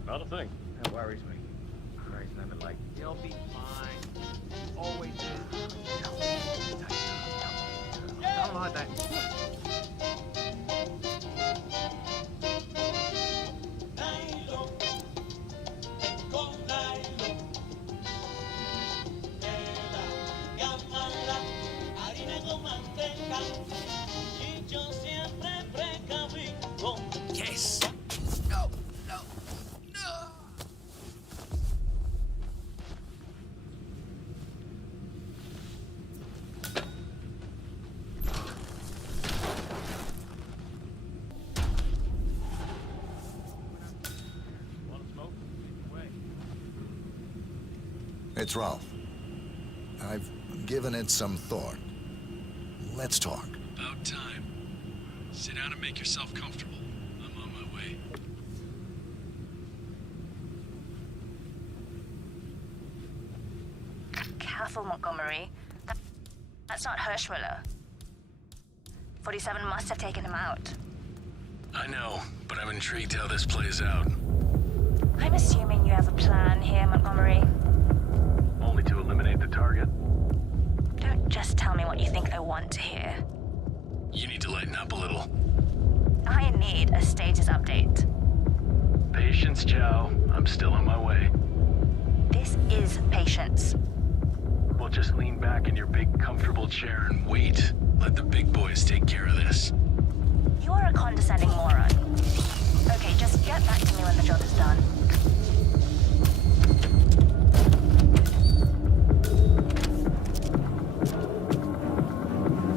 Not a thing. That worries me. Mary's never like, you'll be fine. Always is. Don't like that. Yes! It's Ralph. I've given it some thought. Let's talk. About time. Sit down and make yourself comfortable. I'm on my way. Careful, Montgomery. That's not Hirschmuller. 47 must have taken him out. I know, but I'm intrigued how this plays out. I'm assuming you have a plan here, Montgomery. Only to eliminate the target? Don't just tell me what you think I want to hear. You need to lighten up a little. I need a status update. Patience, Chow. I'm still on my way. This is patience. Well, just lean back in your big, comfortable chair and wait. Let the big boys take care of this. You are a condescending moron. Okay, just get back to me when the job is done.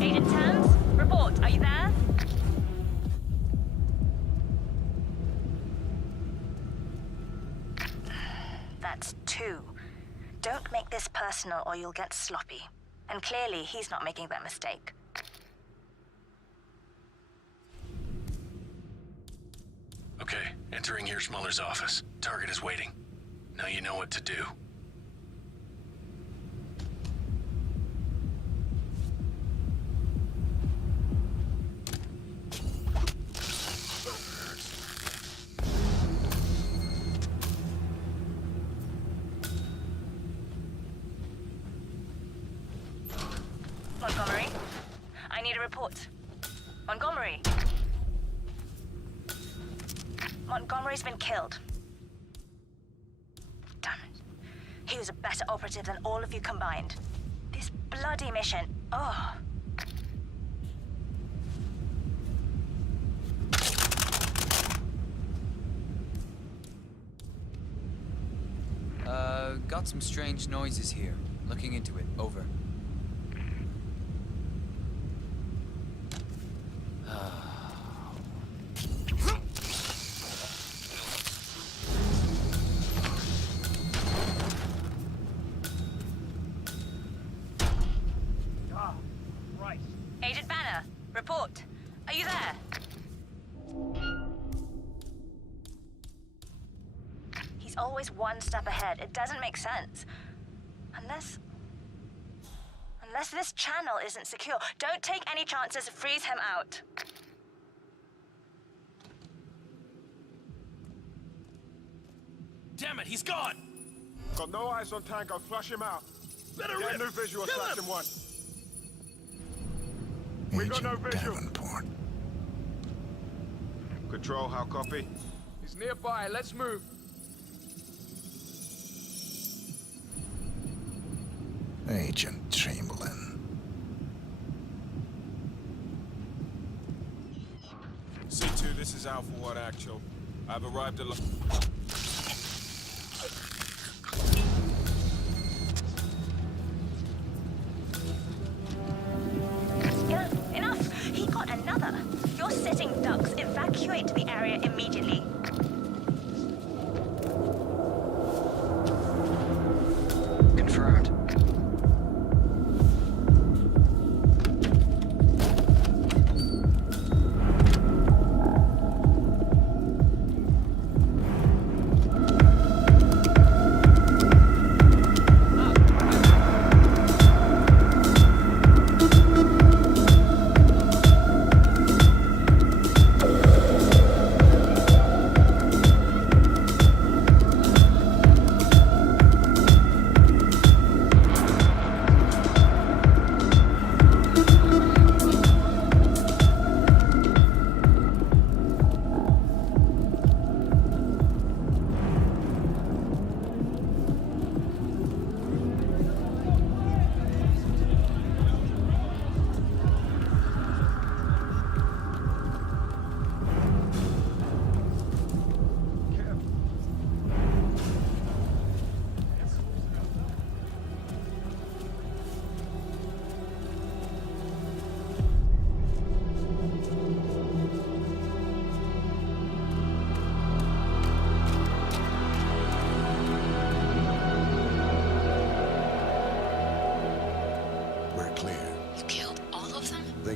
Agent Thames, report. Are you there? That's 2. Don't make this personal or you'll get sloppy. And clearly, he's not making that mistake. Okay, entering Hirschmuller's office. Target is waiting. Now you know what to do. Montgomery, I need a report. Montgomery. Montgomery's been killed. Damn it. He was a better operative than all of you combined. This bloody mission. Oh. Got some strange noises here. Looking into it. Over. Agent Banner, report. Are you there? He's always one step ahead. It doesn't make sense. Unless this channel isn't secure. Don't take any chances. Freeze him out. Damn it, he's gone! Got no eyes on Tango. Flush him out. Better Get a new visual. Section 1. We got no visual. Davenport. Control, how copy? He's nearby. Let's move. Agent Chamberlain. C2, this is Alpha 1 Actual. I've arrived at... Enough! He got another. You're sitting ducks. Evacuate the area immediately. Confirmed.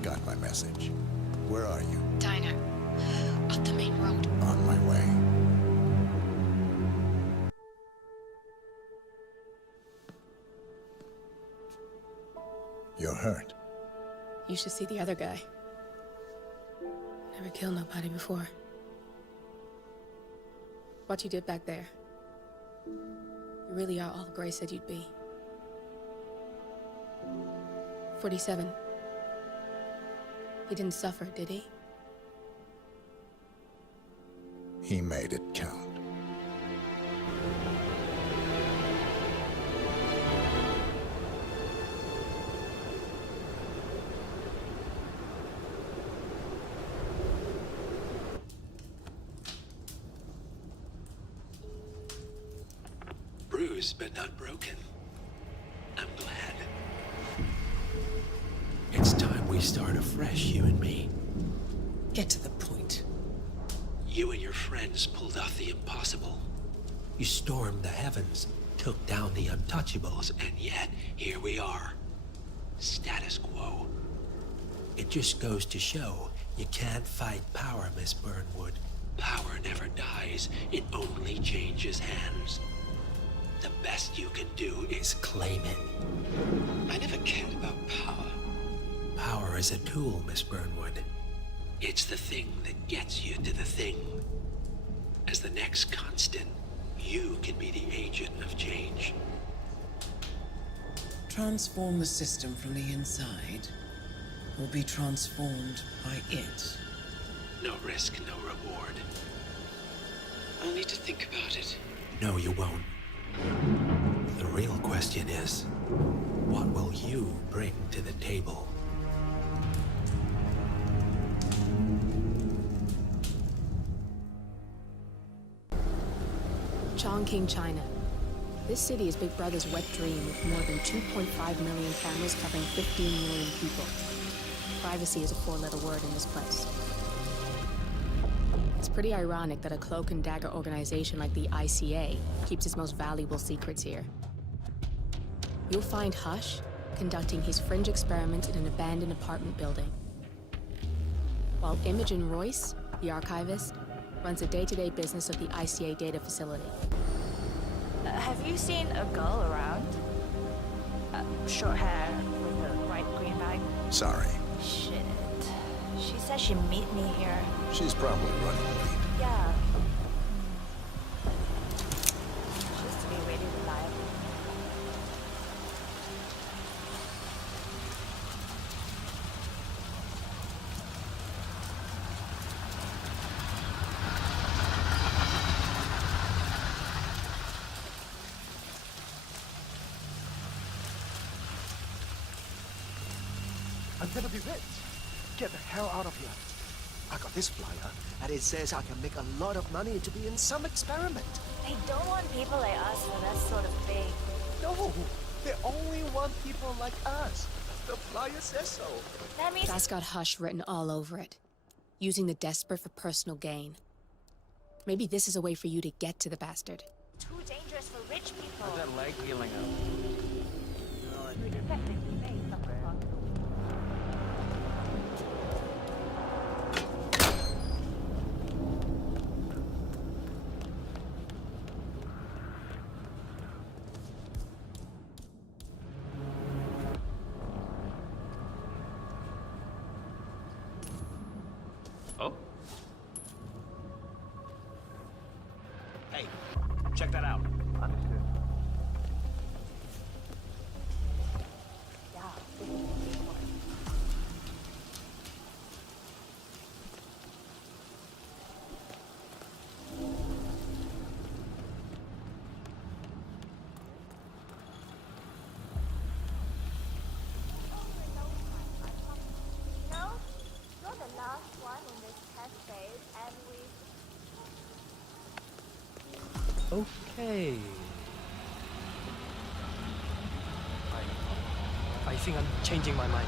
got my message. Where are you? Diner. Up the main road. On my way. You're hurt. You should see the other guy. Never killed nobody before. What you did back there. You really are all Gray said you'd be. 47. He didn't suffer, did he? He made it count. Bruised but not broken. I'm glad. It's time we start afresh, you and me. Get to the point. You and your friends pulled off the impossible. You stormed the heavens, took down the untouchables, and yet, here we are. Status quo. It just goes to show you can't fight power, Miss Burnwood. Power never dies, it only changes hands. The best you can do is claim it. I never cared about power. Power is a tool, Miss Burnwood. It's the thing that gets you to the thing. As the next constant, you can be the agent of change. Transform the system from the inside, or be transformed by it. No risk, no reward. I'll need to think about it. No, you won't. The real question is, what will you bring to the table? Chongqing, China. This city is Big Brother's wet dream with more than 2.5 million cameras covering 15 million people. Privacy is a four-letter word in this place. It's pretty ironic that a cloak and dagger organization like the ICA keeps its most valuable secrets here. You'll find Hush conducting his fringe experiments in an abandoned apartment building, while Imogen Royce, the archivist, runs the day-to-day business of the ICA data facility. Have you seen a girl around? Short hair with a bright green bag? Sorry. Shit. She said she'd meet me here. She's probably running late. Yeah. She used to be really reliable. I'm gonna be rich. Get the hell out of here. I got this flyer, and it says I can make a lot of money to be in some experiment. They don't want people like us for that sort of thing. No, they only want people like us. The flyer says so. That means That's got Hush written all over it. Using the desperate for personal gain. Maybe this is a way for you to get to the bastard. too dangerous for rich people. How's that leg healing up? Oh? Hey, check that out. Understood. No, you're the last one in this test phase, and we... Okay. I think I'm changing my mind.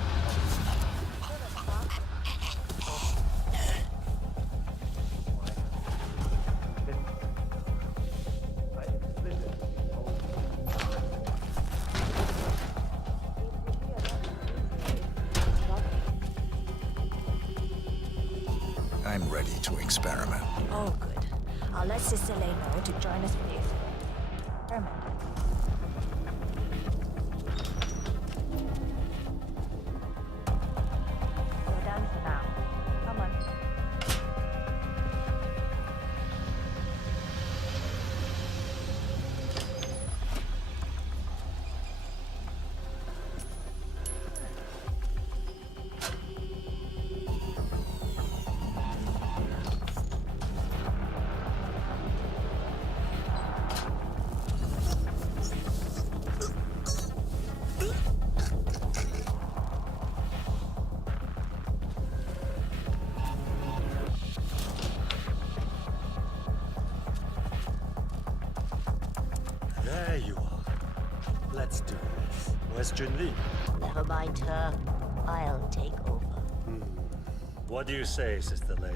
I'll let Sister Lei know to join us for the experiment. We're done for now. Come on. There you are. Let's do this. Where's Junli? Never mind her. I'll take over. What do you say, Sister Lei?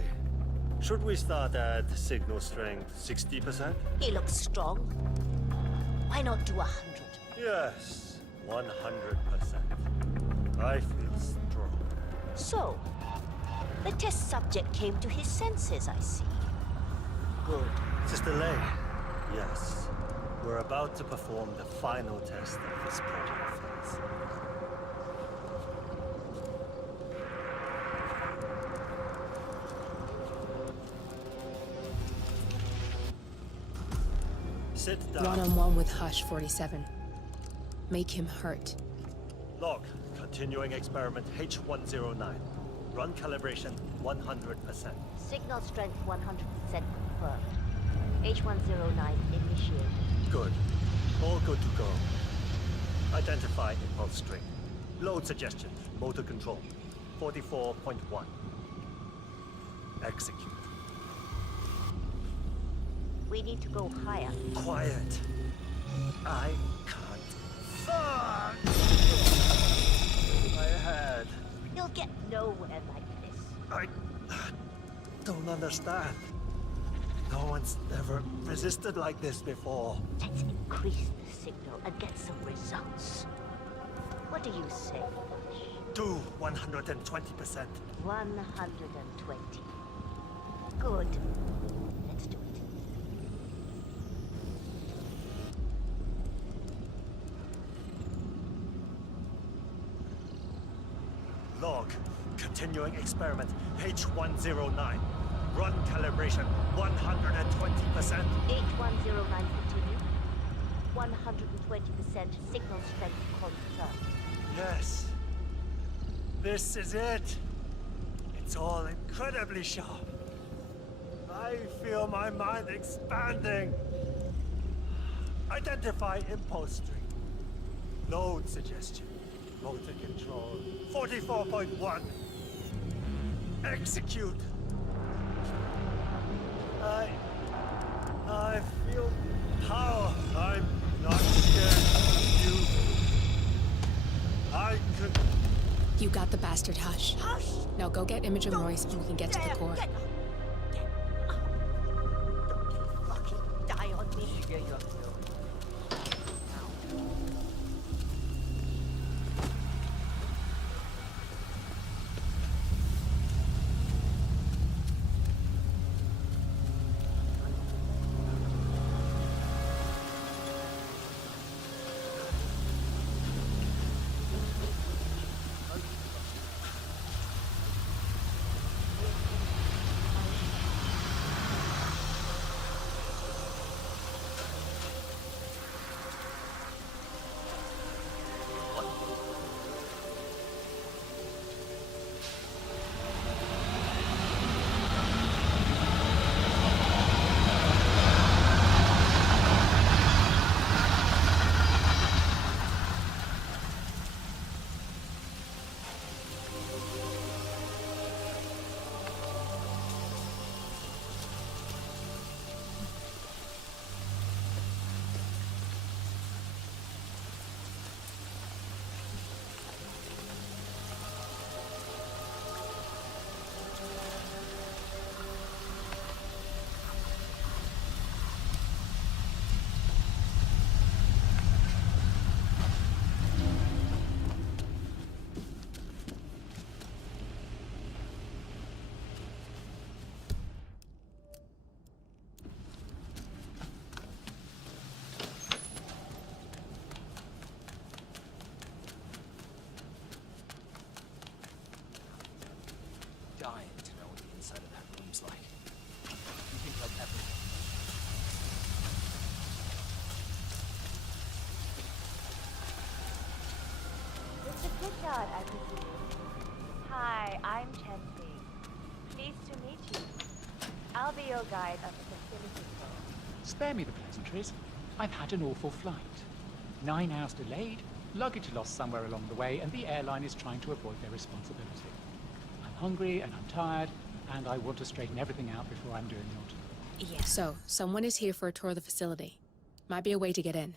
Should we start at signal strength 60%? He looks strong. Why not do 100? Yes, 100%. I feel strong. So, the test subject came to his senses, I see. Good. Sister Lei, yes. We're about to perform the final test of this project phase. Sit down. One-on-one with Hush 47. Make him hurt. Log, continuing experiment H109. Run calibration 100%. Signal strength 100% confirmed. H109 initiated. Good. All good to go. Identify impulse string. Load suggestion. Motor control. 44.1. Execute. We need to go higher. Quiet. I can't. Fuck! My head. You'll get nowhere like this. I don't understand. No one's ever resisted like this before. Let's increase the signal and get some results. What do you say, Hush? Do 120%. 120. Good. Let's do it. Log. Continuing experiment H109. Run calibration 120%. H109 continue. 120% signal strength confirmed. Yes. This is it. It's all incredibly sharp. I feel my mind expanding. Identify impulse string. Load suggestion. Motor control 44.1. Execute. I feel power. I'm not scared. I could. You got the bastard, Hush. Hush! Now go get Imogen Royce and we can get to the core. Don't you fucking die on me. Prashad, I presume. Hi, I'm Chensi. Pleased to meet you. I'll be your guide of the facility tour. Spare me the pleasantries. I've had an awful flight. 9 hours delayed, luggage lost somewhere along the way, and the airline is trying to avoid their responsibility. I'm hungry and I'm tired, and I want to straighten everything out before I'm doing it. Yeah. So, someone is here for a tour of the facility. Might be a way to get in.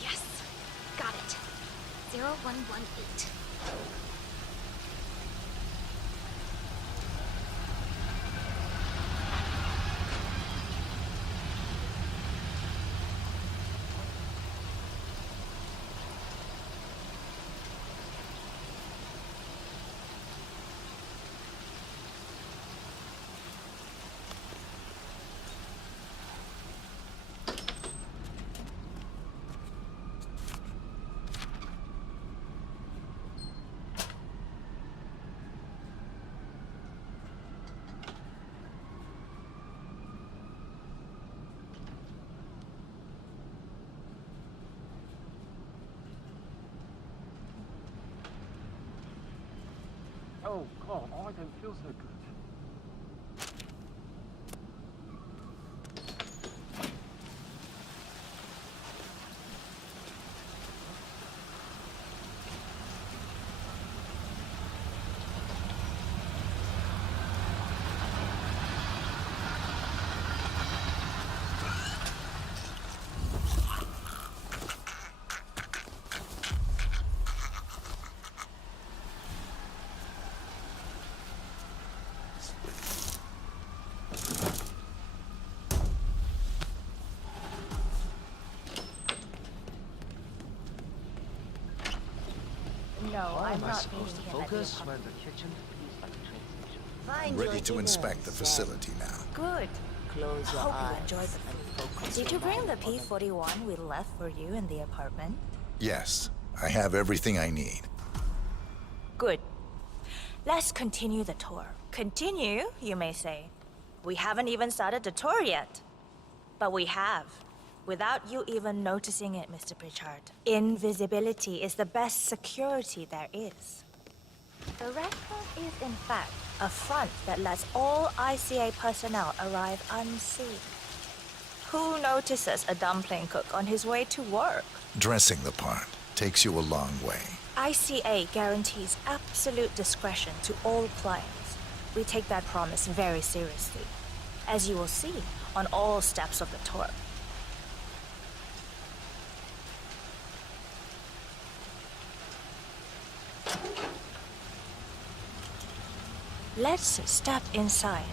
Yes. Got it. 0118. Oh, God, I don't feel so good. No, I'm not supposed to meeting him at the focus when apartment. the kitchen is like a train station? I'm ready to inspect the facility now. Good. Close your Hope you eyes enjoyed the and food. focus Did your you bring the mind on P-41 we left for you in the apartment? Yes, I have everything I need. Good. Let's continue the tour. Continue, you may say. We haven't even started the tour yet. But we have. Without you even noticing it, Mr. Pritchard. Invisibility is the best security there is. The restaurant is, in fact, a front that lets all ICA personnel arrive unseen. Who notices a dumpling cook on his way to work? Dressing the part takes you a long way. ICA guarantees absolute discretion to all clients. We take that promise very seriously, as you will see on all steps of the tour. Let's step inside.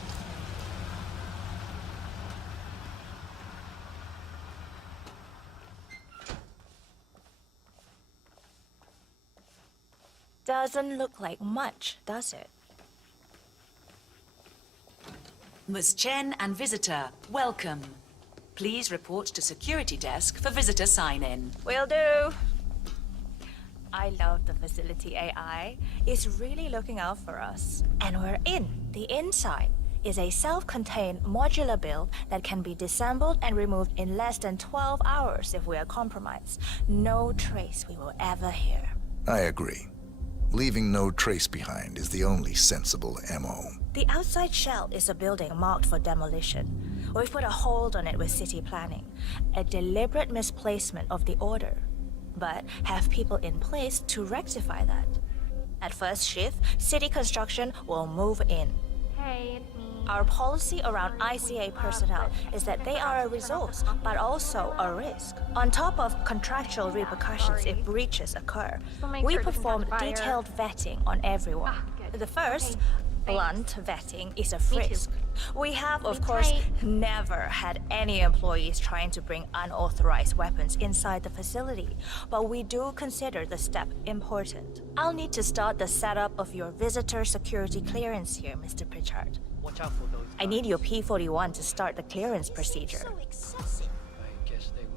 Doesn't look like much, does it? Ms. Chen and visitor, welcome. Please report to security desk for visitor sign-in. Will do. I love the facility AI. It's really looking out for us. And we're in. The inside is a self-contained modular build that can be disassembled and removed in less than 12 hours if we are compromised. No trace we will ever hear. I agree. Leaving no trace behind is the only sensible MO. The outside shell is a building marked for demolition. We've put a hold on it with city planning. A deliberate misplacement of the order. But have people in place to rectify that. At first shift, city construction will move in. Hey, it's me. Our policy around ICA personnel is that they are a resource, but also a risk. On top of contractual repercussions if breaches occur, we perform detailed vetting on everyone. The first, blunt vetting is a frisk. We have, of course, never had any employees trying to bring unauthorized weapons inside the facility, but we do consider the step important. I'll need to start the setup of your visitor security clearance here, Mr. Pritchard. Watch out for those. I need your P-41 to start the clearance procedure.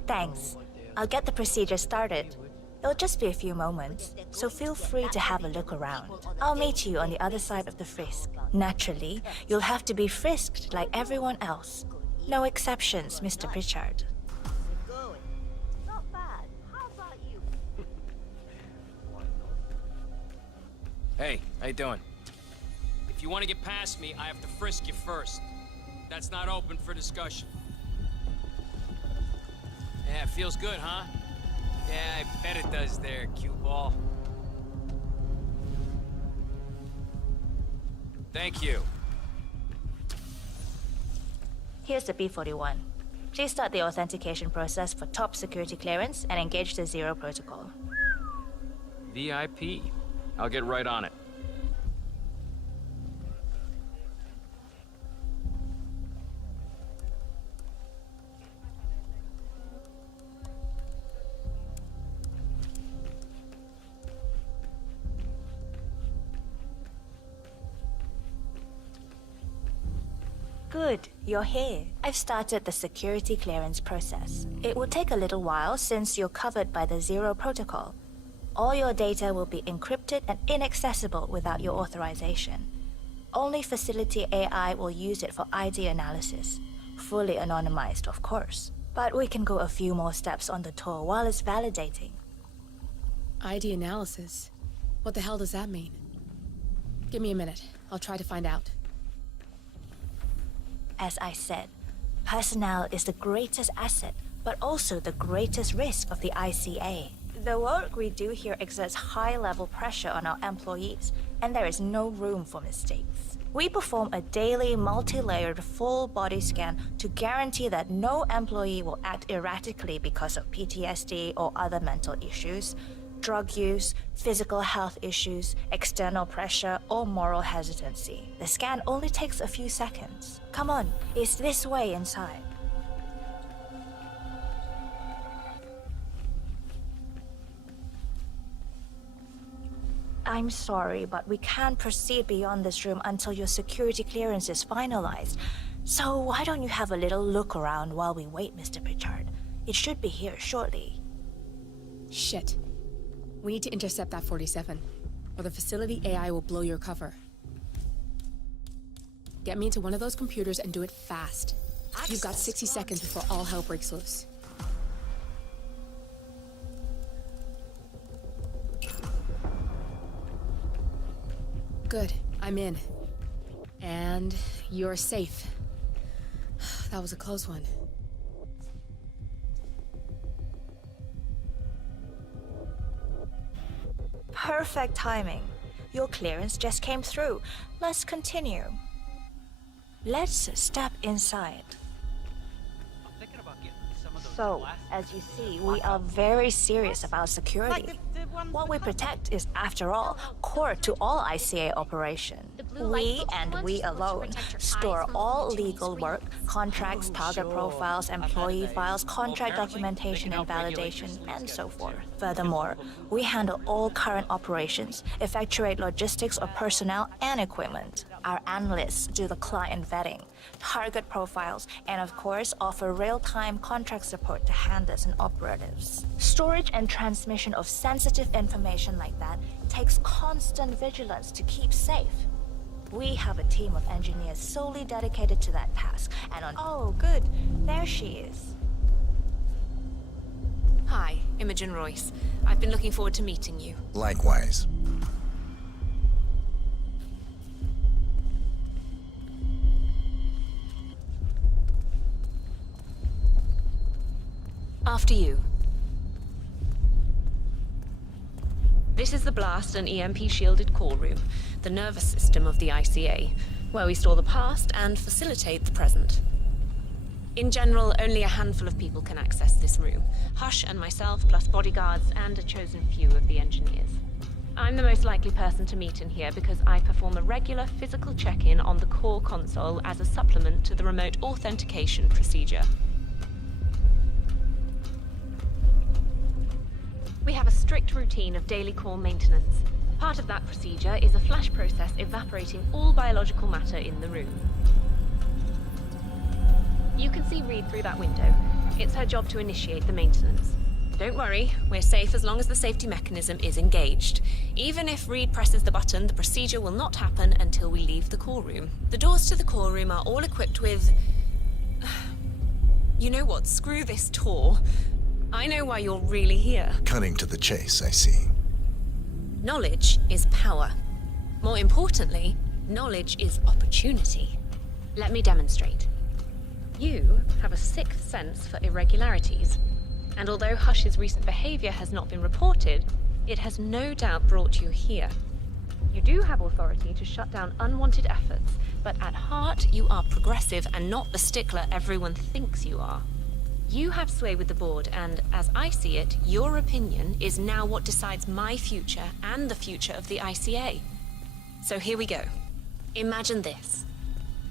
Thanks. I'll get the procedure started. It'll just be a few moments, so feel free to have a look around. I'll meet you on the other side of the frisk. Naturally, you'll have to be frisked like everyone else. No exceptions, Mr. Pritchard. Not bad. How about you? Hey, how you doing? If you want to get past me, I have to frisk you first. That's not open for discussion. Yeah, feels good, huh? Yeah, I bet it does there, cue ball. Thank you. Here's the P-41. Please start the authentication process for top security clearance and engage the Zero Protocol. VIP. I'll get right on it. Good, you're here. I've started the security clearance process. It will take a little while since you're covered by the Zero Protocol. All your data will be encrypted and inaccessible without your authorization. Only facility AI will use it for ID analysis. Fully anonymized, of course. But we can go a few more steps on the tour while it's validating. ID analysis? What the hell does that mean? Give me a minute. I'll try to find out. As I said, personnel is the greatest asset, but also the greatest risk of the ICA. The work we do here exerts high-level pressure on our employees, and there is no room for mistakes. We perform a daily, multi-layered, full-body scan to guarantee that no employee will act erratically because of PTSD or other mental issues, drug use, physical health issues, external pressure, or moral hesitancy. The scan only takes a few seconds. Come on, it's this way inside. I'm sorry, but we can't proceed beyond this room until your security clearance is finalized. So why don't you have a little look around while we wait, Mr. Pritchard? It should be here shortly. Shit. We need to intercept that 47, or the facility AI will blow your cover. Get me into one of those computers and do it fast. You've got 60 seconds before all hell breaks loose. Good, I'm in. And you're safe. That was a close one. Perfect timing. Your clearance just came through. Let's continue. Let's step inside. So, as you see, we are very serious about security. What we protect is, after all, core to all ICA operation. We, and we alone, store all legal work, contracts, target profiles, employee files, contract documentation and validation, and so forth. Furthermore, we handle all current operations, effectuate logistics of personnel and equipment. Our analysts do the client vetting, target profiles, and of course offer real-time contract support to handlers and operatives. Storage and transmission of sensitive information like that takes constant vigilance to keep safe. We have a team of engineers solely dedicated to that task, and on— Oh, good. There she is. Hi, Imogen Royce. I've been looking forward to meeting you. Likewise. After you. This is the blast and EMP-shielded call room, the nervous system of the ICA, where we store the past and facilitate the present. In general, only a handful of people can access this room. Hush and myself, plus bodyguards and a chosen few of the engineers. I'm the most likely person to meet in here because I perform a regular physical check-in on the core console as a supplement to the remote authentication procedure. We have a strict routine of daily core maintenance. Part of that procedure is a flash process evaporating all biological matter in the room. You can see Reed through that window. It's her job to initiate the maintenance. Don't worry, we're safe as long as the safety mechanism is engaged. Even if Reed presses the button, the procedure will not happen until we leave the core room. The doors to the core room are all equipped with... You know what? Screw this tour. I know why you're really here. Cutting to the chase, I see. Knowledge is power. More importantly, knowledge is opportunity. Let me demonstrate. You have a sixth sense for irregularities. And although Hush's recent behavior has not been reported, it has no doubt brought you here. You do have authority to shut down unwanted efforts, but at heart you are progressive and not the stickler everyone thinks you are. You have sway with the board, and as I see it, your opinion is now what decides my future and the future of the ICA. So here we go. Imagine this.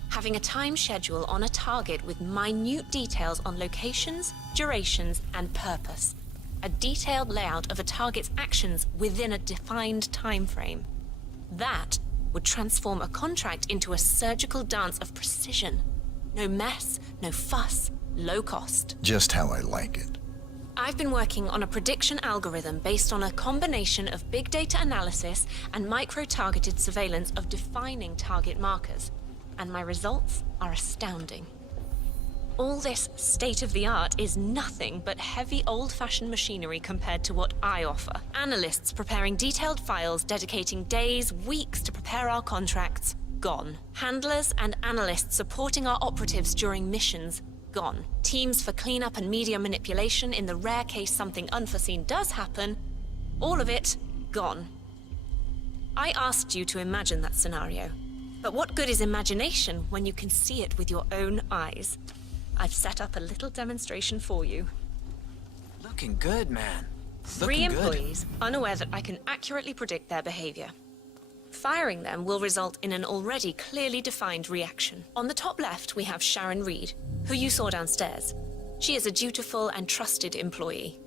Having a time schedule on a target with minute details on locations, durations, and purpose. A detailed layout of a target's actions within a defined time frame. That would transform a contract into a surgical dance of precision. No mess, no fuss, low cost. Just how I like it. I've been working on a prediction algorithm based on a combination of big data analysis and micro-targeted surveillance of defining target markers. And my results are astounding. All this state-of-the-art is nothing but heavy old-fashioned machinery compared to what I offer. Analysts preparing detailed files, dedicating days, weeks to prepare our contracts, gone. Handlers and analysts supporting our operatives during missions, gone. Teams for cleanup and media manipulation in the rare case something unforeseen does happen, all of it, gone. I asked you to imagine that scenario. But what good is imagination when you can see it with your own eyes? I've set up a little demonstration for you. Looking good, man. Three employees, unaware that I can accurately predict their behavior. Firing them will result in an already clearly defined reaction. On the top left, we have Sharon Reed, who you saw downstairs. She is a dutiful and trusted employee.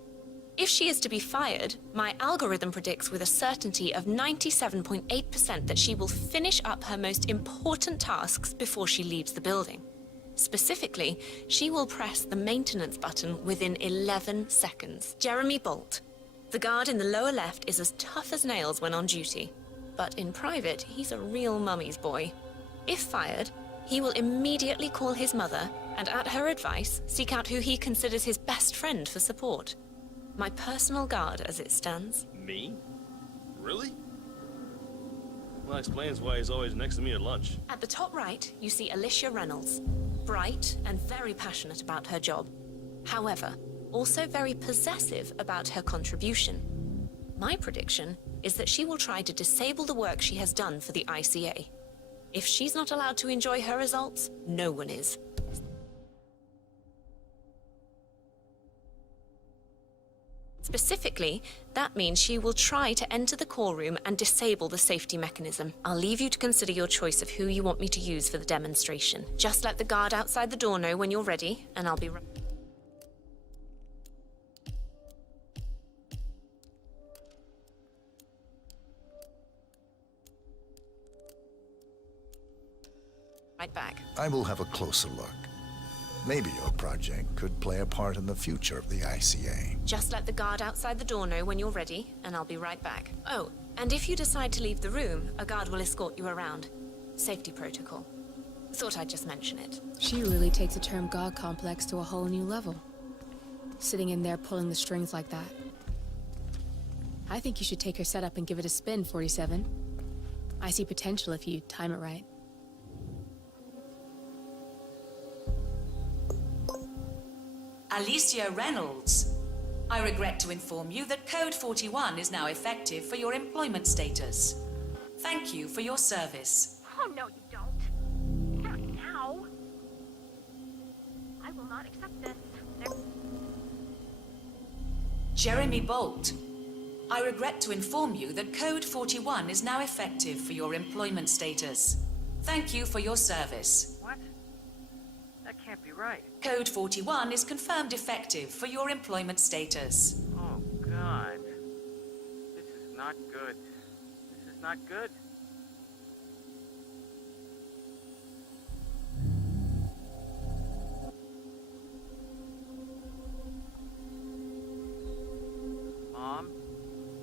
If she is to be fired, my algorithm predicts with a certainty of 97.8% that she will finish up her most important tasks before she leaves the building. Specifically, she will press the maintenance button within 11 seconds. Jeremy Bolt. The guard in the lower left is as tough as nails when on duty. But in private, he's a real mummy's boy. If fired, he will immediately call his mother and, at her advice, seek out who he considers his best friend for support. My personal guard, as it stands. Me? Really? Well, that explains why he's always next to me at lunch. At the top right, you see Alicia Reynolds. Bright and very passionate about her job. However, also very possessive about her contribution. My prediction is that she will try to disable the work she has done for the ICA. If she's not allowed to enjoy her results, no one is. Specifically, that means she will try to enter the core room and disable the safety mechanism. I'll leave you to consider your choice of who you want me to use for the demonstration. Just let the guard outside the door know when you're ready, and I'll be right back. I will have a closer look. Maybe your project could play a part in the future of the ICA. Just let the guard outside the door know when you're ready, and I'll be right back. Oh, and if you decide to leave the room, a guard will escort you around. Safety protocol. Thought I'd just mention it. She really takes the term God complex to a whole new level. Sitting in there pulling the strings like that. I think you should take her setup and give it a spin, 47. I see potential if you time it right. Alicia Reynolds. I regret to inform you that Code 41 is now effective for your employment status. Thank you for your service. Oh, no, you don't. Not now. I will not accept this. Jeremy Bolt. I regret to inform you that Code 41 is now effective for your employment status. Thank you for your service. What? That can't be right. Code 41 is confirmed effective for your employment status. Oh, God. This is not good. This is not good. Mom,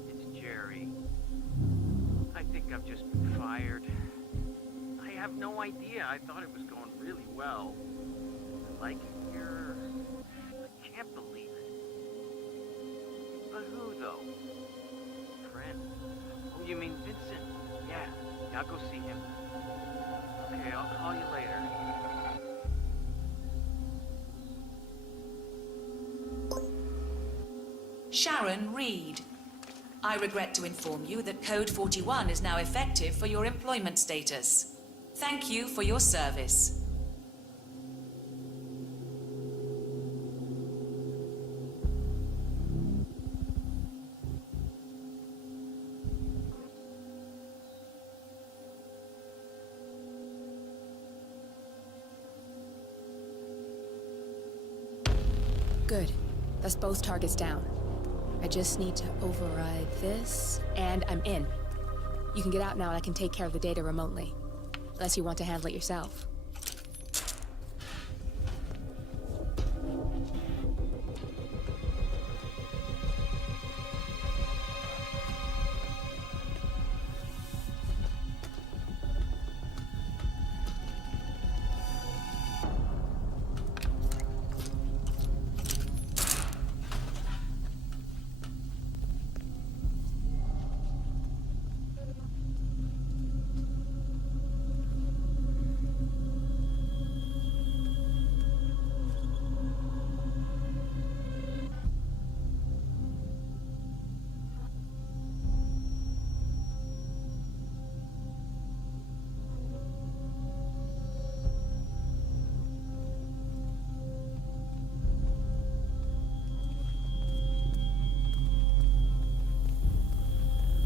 it's Jerry. I think I've just been fired. I have no idea. I thought it was going really well. I like it here. I can't believe it. But who, though? Friend. Oh, you mean Vincent? Yeah, I'll go see him. Okay, I'll call you later. Sharon Reed. I regret to inform you that Code 41 is now effective for your employment status. Thank you for your service. Good. That's both targets down. I just need to override this, and I'm in. You can get out now and I can take care of the data remotely. Unless you want to handle it yourself.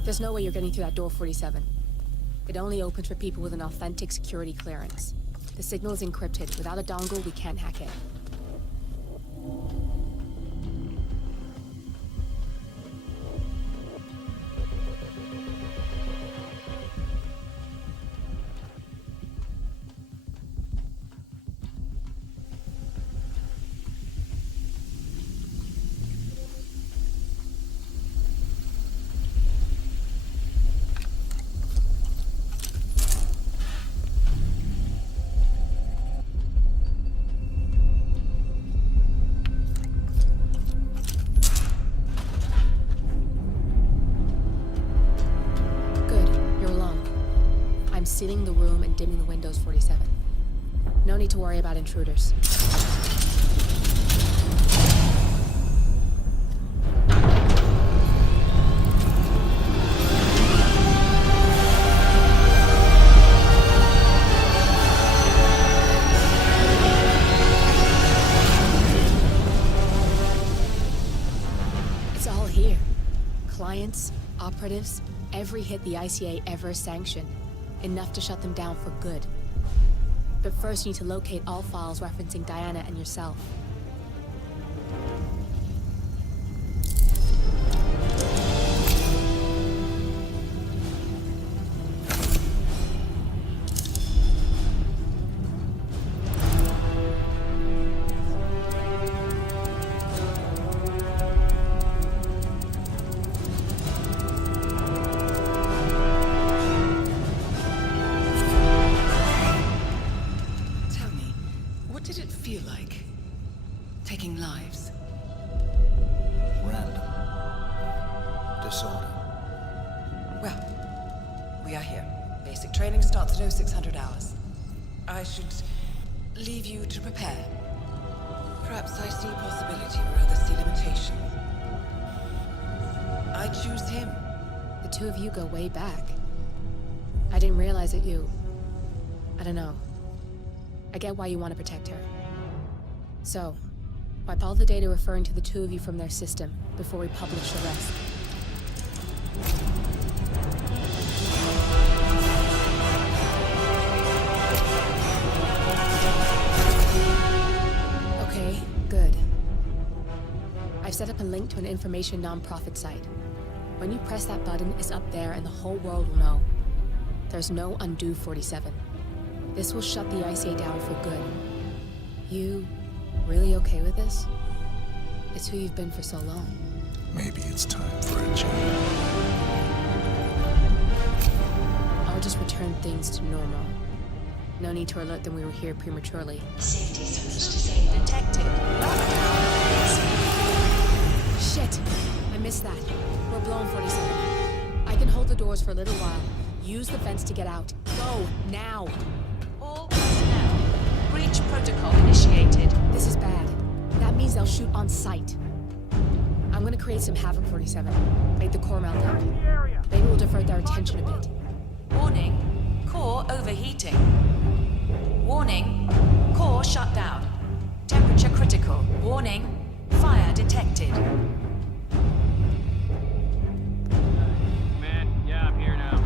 There's no way you're getting through that door 47. It only opens for people with an authentic security clearance. The signal is encrypted. Without a dongle, we can't hack it. Sealing the room and dimming the windows 47. No need to worry about intruders. It's all here. Clients, operatives, every hit the ICA ever sanctioned. Enough to shut them down for good. But first you need to locate all files referencing Diana and yourself. At 0600 hours. I should leave you to prepare. Perhaps I see possibility where others see limitation. I choose him. The two of you go way back. I didn't realize that you... I don't know. I get why you want to protect her. So, wipe all the data referring to the two of you from their system before we publish the rest. Okay, good. I've set up a link to an information non-profit site. When you press that button, it's up there and the whole world will know. There's no undo 47. This will shut the ICA down for good. You really okay with this? It's who you've been for so long. Maybe it's time for a change. I'll just return things to normal. No need to alert them we were here prematurely. Safety switch detected. Shit! I missed that. We're blown, 47. I can hold the doors for a little while. Use the vents to get out. Go, now! All personnel. Breach protocol initiated. This is bad. That means they'll shoot on sight. I'm gonna create some havoc, 47. Make the core melt down. Maybe we'll divert their attention a bit. Warning. Core overheating. Warning. Core shut down. Temperature critical. Warning. Fire detected. Man, yeah, I'm here now.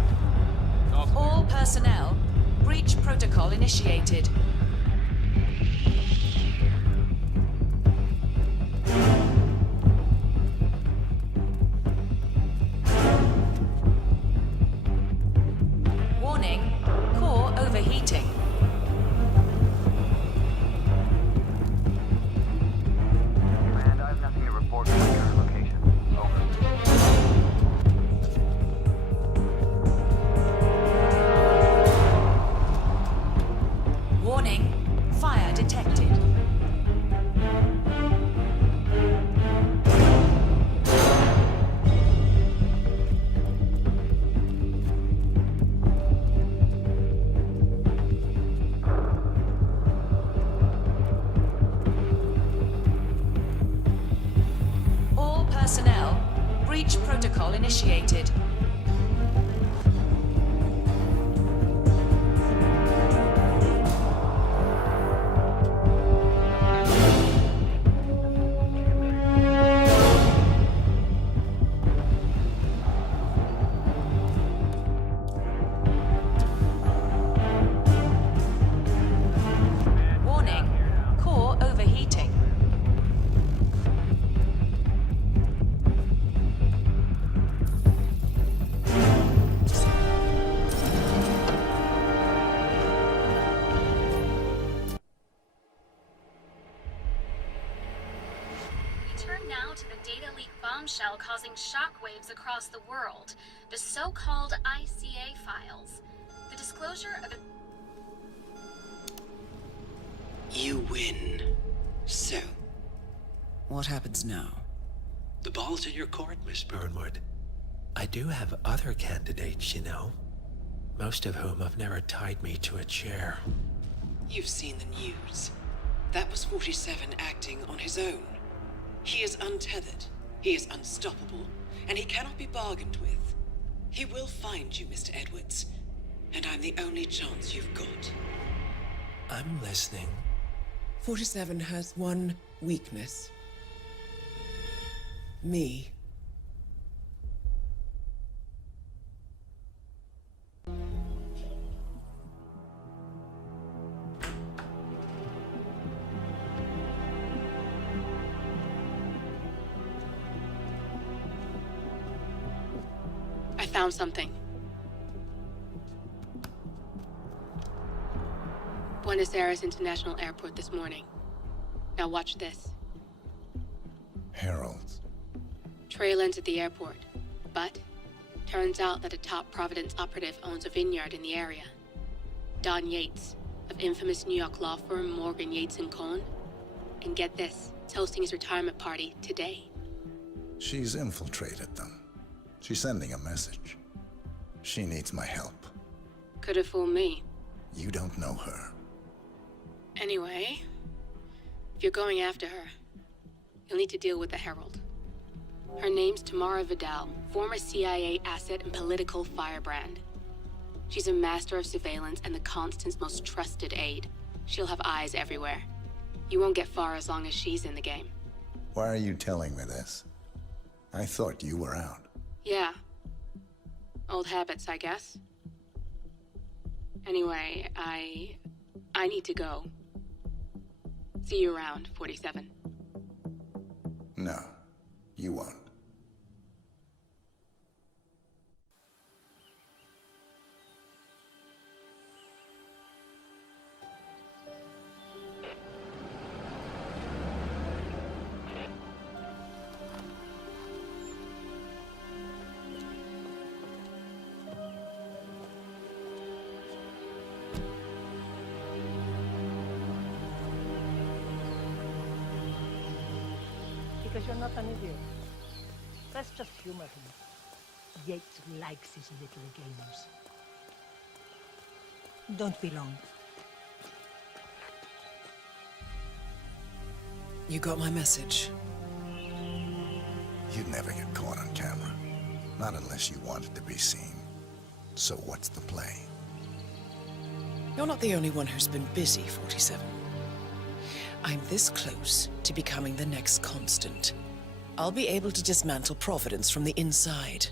All personnel. Breach protocol initiated. Warning. Core overheating. Command, I have nothing to report from your location. Over. Warning. Fire detected. All personnel. Breach protocol initiated. Warning. Core overheating. We turn now to the data leak bombshell causing shockwaves across the world, the so-called ICA files. The disclosure of You win. So, What happens now? the ball's in your court, Miss Burnwood, I do have other candidates, you know. Most of whom have never tied me to a chair. You've seen the news. That was 47 acting on his own. He is untethered, he is unstoppable, and he cannot be bargained with. He will find you, Mr. Edwards, and I'm the only chance you've got. I'm listening. 47 has one weakness. Me. I found something. Buenos Aires International Airport this morning. Now watch this. Heralds. Trail ends at the airport, but turns out that a top Providence operative owns a vineyard in the area. Don Yates, of infamous New York law firm Morgan, Yates & Cohn. And get this, is hosting his retirement party today. She's infiltrated them. She's sending a message. She needs my help. Could have fooled me. You don't know her. Anyway, if you're going after her, you'll need to deal with the Herald. Her name's Tamara Vidal, former CIA asset and political firebrand. She's a master of surveillance and the Constant's most trusted aide. She'll have eyes everywhere. You won't get far as long as she's in the game. Why are you telling me this? I thought you were out. Yeah, Old habits, I guess. Anyway, I need to go. See you around, 47. No, you won't. Because you're not an idiot. Let's just humor him. Yates likes his little games. Don't be long. You got my message. You'd never get caught on camera. Not unless you wanted to be seen. So what's the play? You're not the only one who's been busy, 47. I'm this close to becoming the next constant. I'll be able to dismantle Providence from the inside.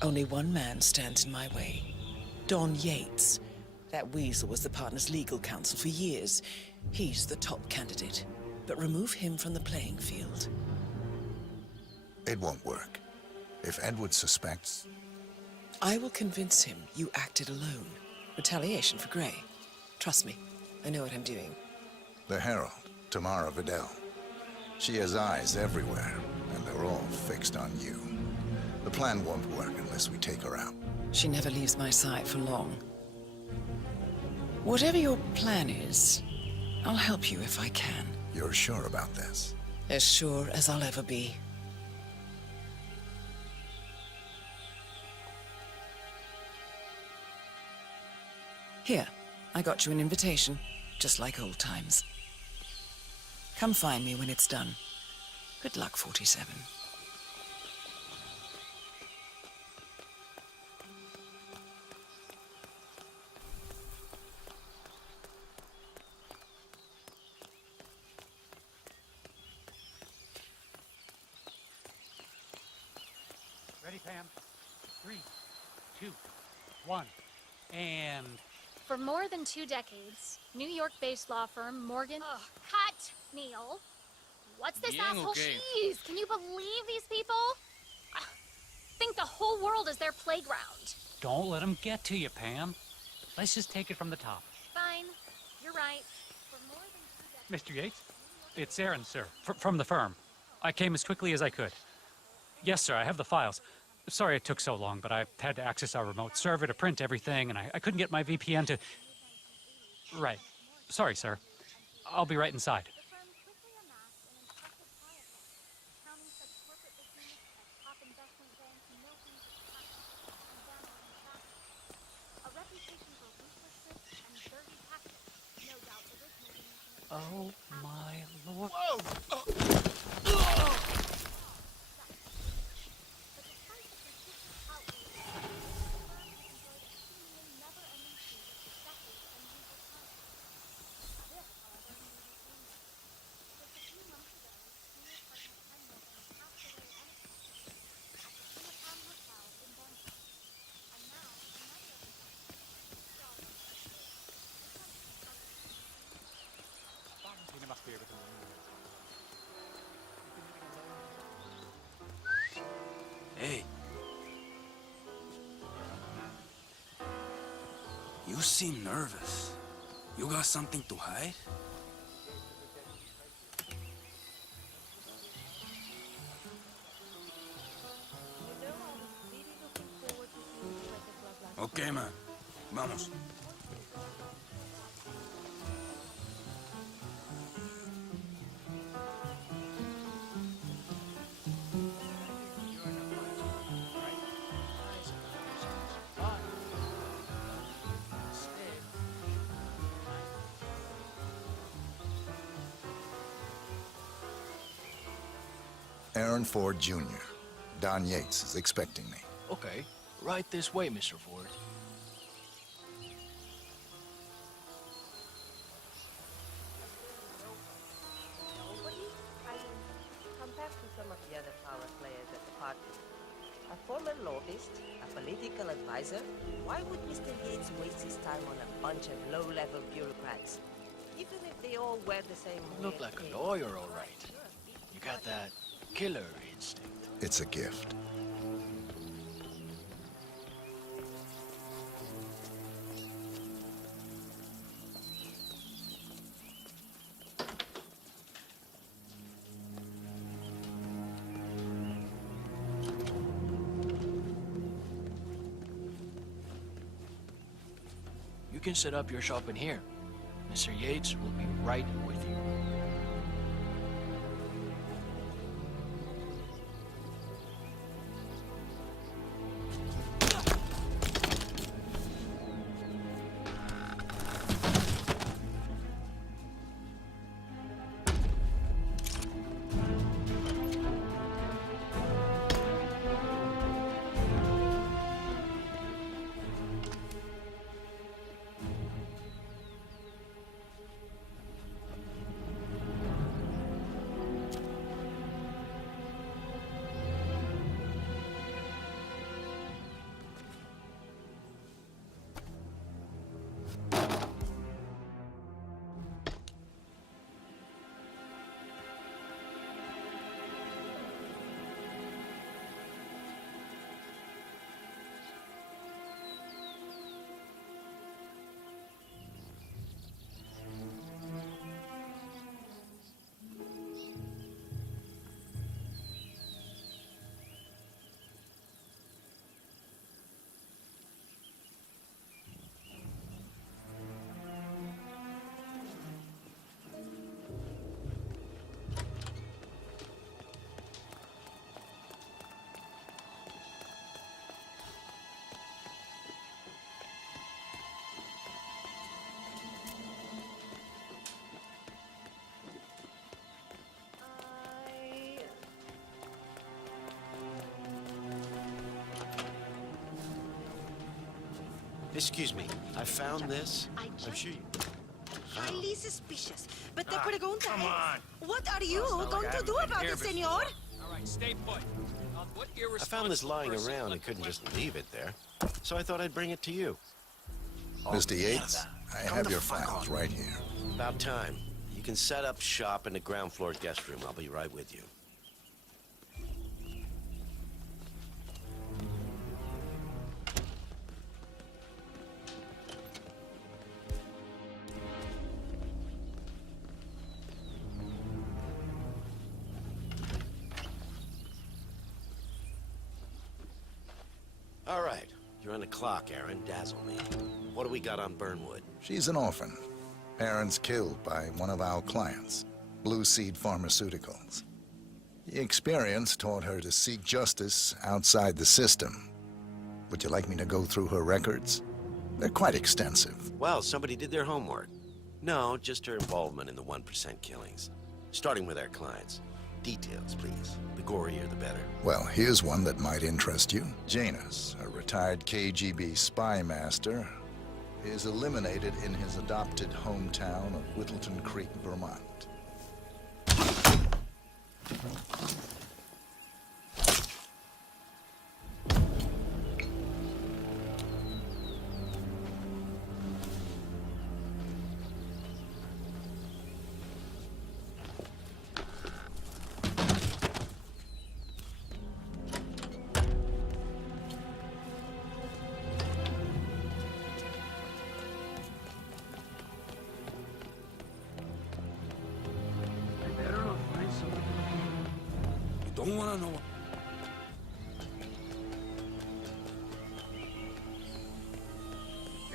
Only one man stands in my way. Don Yates. That weasel was the partner's legal counsel for years. He's the top candidate. But remove him from the playing field. It won't work. If Edward suspects... I will convince him you acted alone. Retaliation for Gray. Trust me, I know what I'm doing. The Herald, Tamara Vidal. She has eyes everywhere, and they're all fixed on you. The plan won't work unless we take her out. She never leaves my side for long. Whatever your plan is, I'll help you if I can. You're sure about this? As sure as I'll ever be. Here, I got you an invitation, just like old times. Come find me when it's done. Good luck, 47. Ready, Pam? 3, 2, 1, and... For more than 2 decades, New York-based law firm Morgan... Ugh, cut, Neil. What's this asshole cheese? Can you believe these people? Think the whole world is their playground. Don't let him get to you, Pam. Let's just take it from the top. Fine, you're right. For more than 2 decades... Mr. Yates? It's Aaron, sir, from the firm. I came as quickly as I could. Yes, sir, I have the files. Sorry it took so long, but I had to access our remote server to print everything, and I couldn't get my VPN to... Right. Sorry, sir. I'll be right inside. Oh, my lord. Whoa! Hey. You seem nervous. You got something to hide? Okay, man. Vamos. Aaron Ford Jr. Don Yates is expecting me. Okay. Right this way, Mr. Ford. Compared to some of the other power players at the party, I former lobbyist, a political advisor. Why would Mr. Yates waste his time on a bunch of low-level bureaucrats? Even if they all wear the same... You look like a lawyer, all right. You got that killer instinct. It's a gift. You can set up your shop in here. Mr. Yates will be right with you. Excuse me, I found this. I'm sure you... Highly suspicious. But the pregunta come es, what are you going to do about it, senor? All right, stay put. I found this lying around and couldn't just leave it there. So I thought I'd bring it to you. Mr. Yates, I have your files right here. About time. You can set up shop in the ground floor guest room. I'll be right with you. All right, you're on the clock, Aaron. Dazzle me. What do we got on Burnwood? She's an orphan. Parents killed by one of our clients, Blue Seed Pharmaceuticals. The experience taught her to seek justice outside the system. Would you like me to go through her records? They're quite extensive. Well, somebody did their homework. No, just her involvement in the 1% killings. Starting with our clients. Details, please. The gorier, the better. Well, here's one that might interest you. Janus, a retired KGB spy master, is eliminated in his adopted hometown of Whittleton Creek, Vermont. Don't want to know.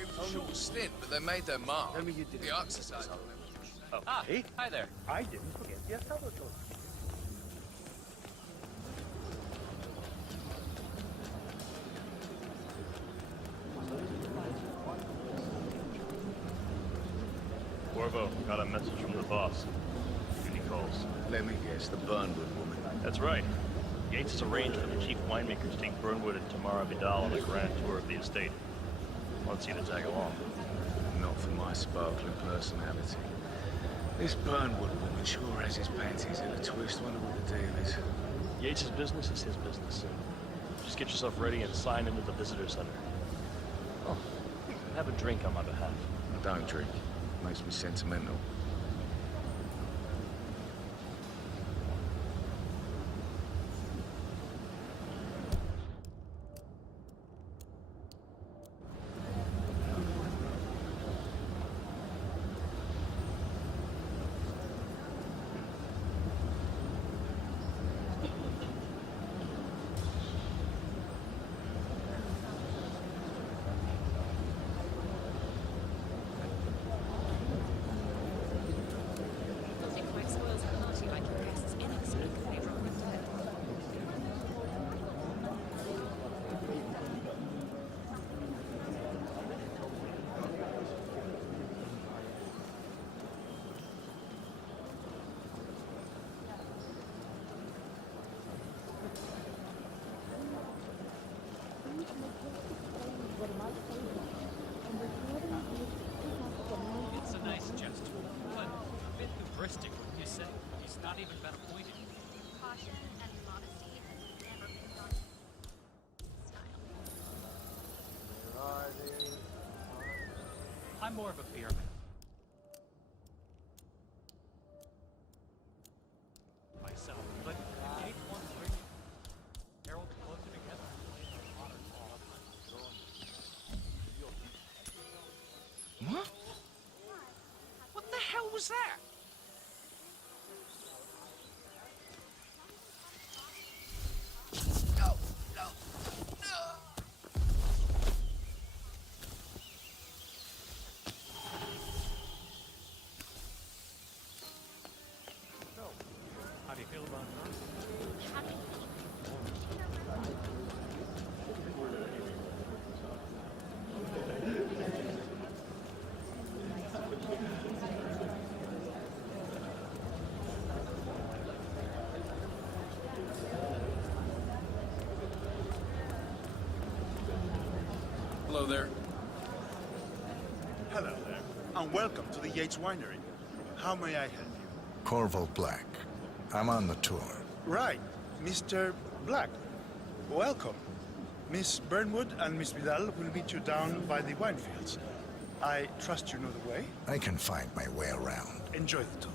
It was a short stint, but they made their mark. The Ark Society. Oh, hey. Hi there. I didn't forget your telephone. Corvo, got a message from the boss. Duty calls. Let me guess, the Burnwood woman. That's right. Yates has arranged for the chief winemakers to take Burnwood and Tamara Vidal on a grand tour of the estate. Wants you to tag along. Not for my sparkling personality. This Burnwood woman sure has his panties in a twist. Wonder what the deal is. Yates' business is his business. Just get yourself ready and sign into the visitor center. Oh, have a drink on my behalf. I don't drink. Makes me sentimental. It's a nice gesture, but a bit hubristic, wouldn't you say? He's not even been appointed. Caution and modesty has never been done. I'm more of a beer man. Myself, but Yates wants to bring Harold closer together. What? What the hell was that? No, no, no. How do you feel about that? Hello there. Hello there, and welcome to the Yates Winery. How may I help you? Corvo Black. I'm on the tour. Right, Mr. Black. Welcome. Miss Burnwood and Miss Vidal will meet you down by the wine fields. I trust you know the way. I can find my way around. Enjoy the tour.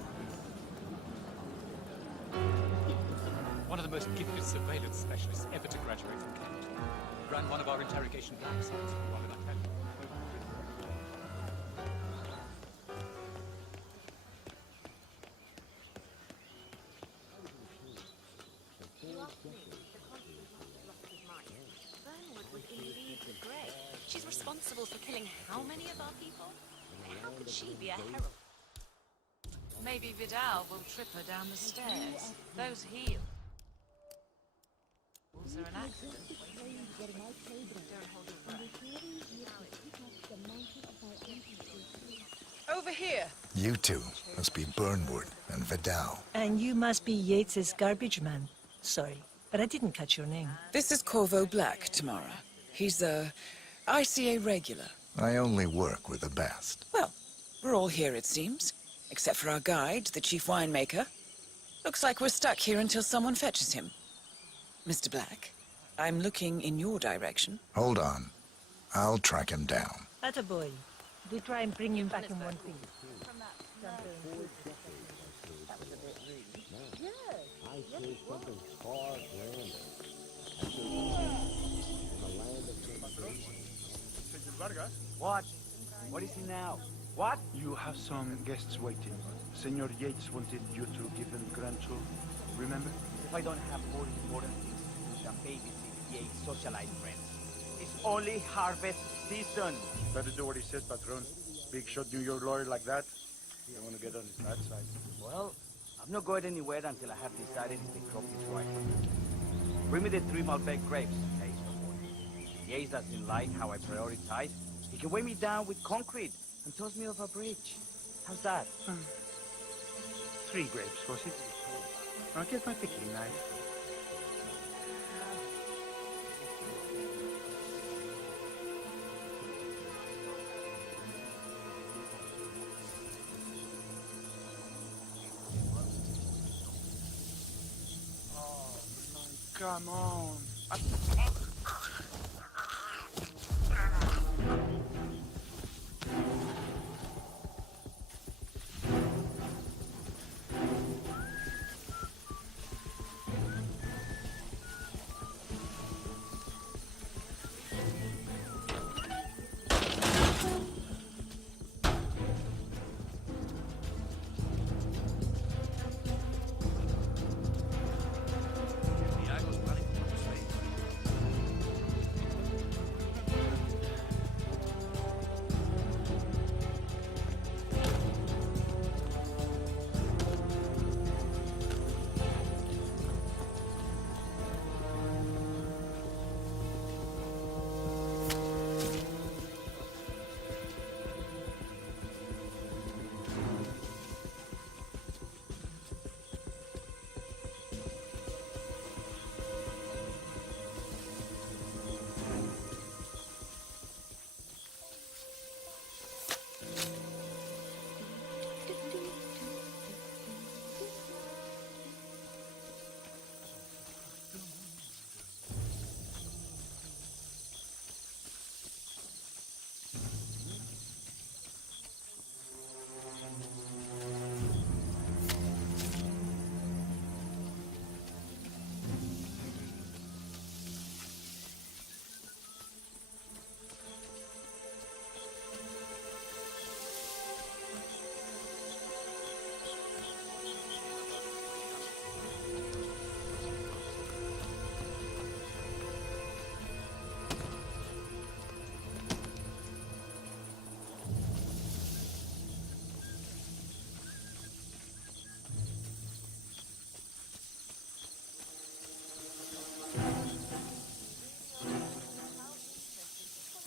One of the most gifted surveillance specialists ever to graduate from Kent. Ran one of our interrogation black sites. What did I tell you? Burnwood was in league with Greg. She's responsible for killing how many of our people? How could she be a heroine? Maybe Vidal will trip her down the stairs. Those heels are an accident. Don't hold your breath. Over here. You two must be Burnwood and Vidal. And you must be Yates's garbage man. Sorry, but I didn't catch your name. This is Corvo Black, Tamara. He's a ICA regular. I only work with the best. Well, we're all here, it seems. Except for our guide, the chief winemaker. Looks like we're stuck here until someone fetches him. Mr. Black, I'm looking in your direction. Hold on. I'll track him down. Attaboy. Do try and bring him back in one piece. What? What is he now? What? You have some guests waiting. Senor Yates wanted you to give them grand tour. Remember? If I don't have more important things to do than babysit Yates' socialite friends. It's only harvest season. Better do what he says, Patron. Big shot New York lawyer like that. You don't want to get on his bad side. Well, I'm not going anywhere until I have decided if the crop is right. Bring me the 3 Malbec grapes, okay? If Yates doesn't like how I prioritize, he can weigh me down with concrete and toss me off a bridge. How's that? 3 grapes, was it? I'll get my picking knife. Oh, man, come on.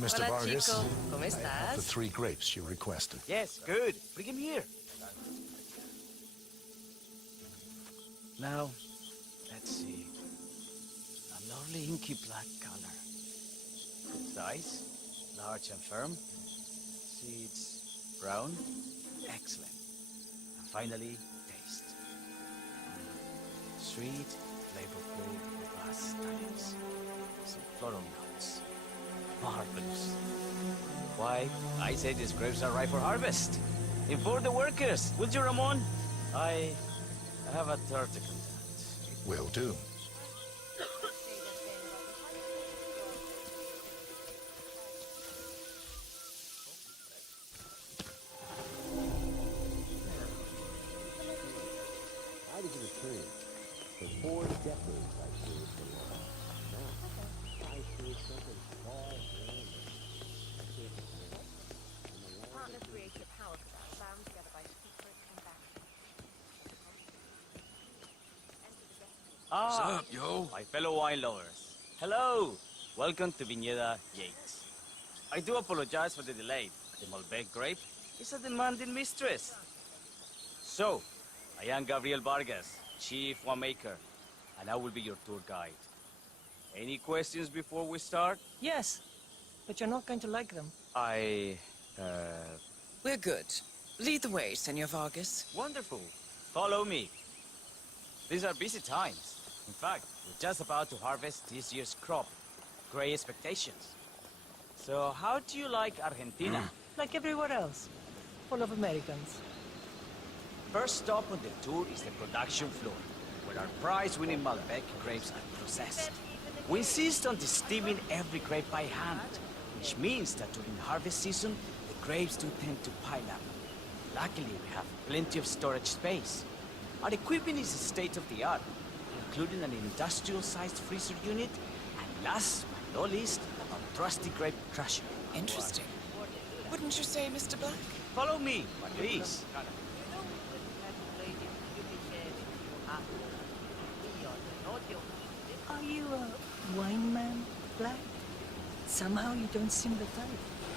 Mr. Hola, Vargas, chico. ¿Cómo I have the estás? 3 grapes you requested. Yes, good. Bring him here. Now, let's see. A lovely inky black color. Good size, large and firm. Seeds brown. Excellent. And finally, taste. Sweet, flavorful, robust tannins. Some floral notes. Marvelous. Why, I say these grapes are ripe for harvest. Inform the workers, would you, Ramon? I have a third to contact. Will do. Why did you return? For 4 decades I served the law. Now, I serve something far grander. Partners create your power for that, bound together by secret transactions. Ah, What's up, yo? my fellow wine lovers. Hello. Welcome to Viñeda Yates. I do apologize for the delay. The Malbec grape is a demanding mistress. So, I am Gabriel Vargas, Chief Winemaker, and I will be your tour guide. Any questions before we start? Yes, but you're not going to like them. We're good. Lead the way, Senor Vargas. Wonderful. Follow me. These are busy times. In fact, we're just about to harvest this year's crop. Great expectations. So, how do you like Argentina? Like everywhere else. Full of Americans. First stop on the tour is the production floor, where our prize-winning Malbec grapes are processed. We insist on steaming every grape by hand, which means that during harvest season, the grapes do tend to pile up. Luckily, we have plenty of storage space. Our equipment is state-of-the-art, including an industrial-sized freezer unit, and last but not least, a trusty grape crusher. Interesting. Wouldn't you say, Mr. Black? Follow me, please. Are you a wine man, Black? Somehow you don't seem the type.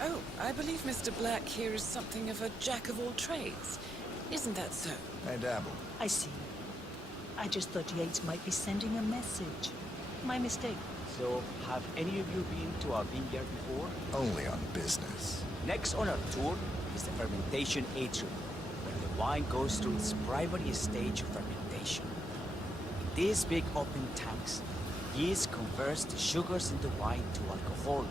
Oh, I believe Mr. Black here is something of a jack of all trades. Isn't that so? I dabble. I see. I just thought Yates might be sending a message. My mistake. So, have any of you been to our vineyard before? Only on business. Next on our tour is the fermentation atrium, where the wine goes through its primary stage of fermentation. In these big open tanks, Yeast converts the sugars in the wine to alcohol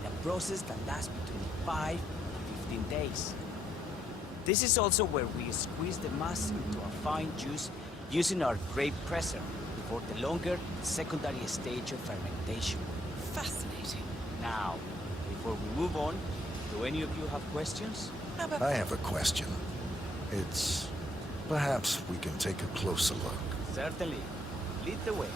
in a process that lasts between 5 to 15 days. This is also where we squeeze the mass into a fine juice using our grape presser before the longer secondary stage of fermentation. Fascinating. Now, before we move on, do any of you have questions? I have a question. It's... perhaps we can take a closer look. Certainly. Lead the way.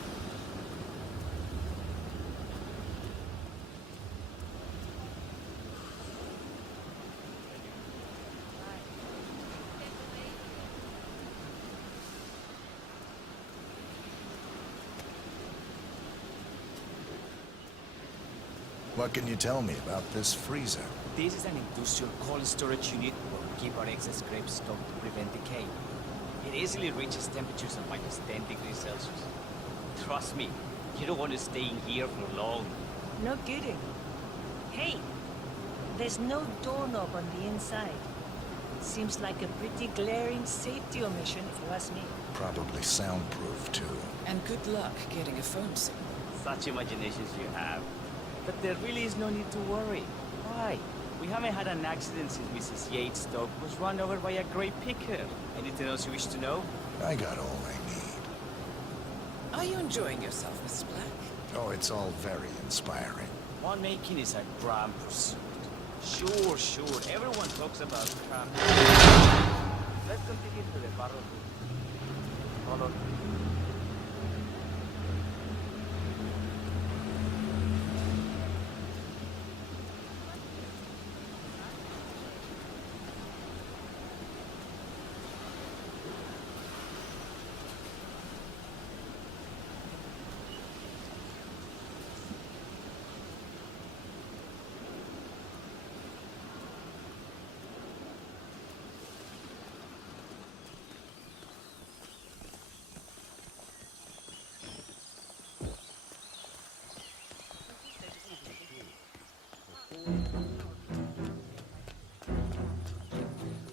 What can you tell me about this freezer? This is an industrial cold storage unit where we keep our excess grapes stocked to prevent decay. It easily reaches temperatures of -10 degrees Celsius. Trust me, you don't want to stay in here for long. No kidding. Hey, there's no doorknob on the inside. Seems like a pretty glaring safety omission if you ask me. Probably soundproof, too. And good luck getting a phone signal. Such imaginations you have. But there really is no need to worry. Why? We haven't had an accident since Mrs. Yates' dog was run over by a grape picker. Anything else you wish to know? I got all I need. Are you enjoying yourself, Mr. Black? Oh, it's all very inspiring. Winemaking is a grand pursuit. Sure. Everyone talks about craft. Let's continue to the barrel. Follow me.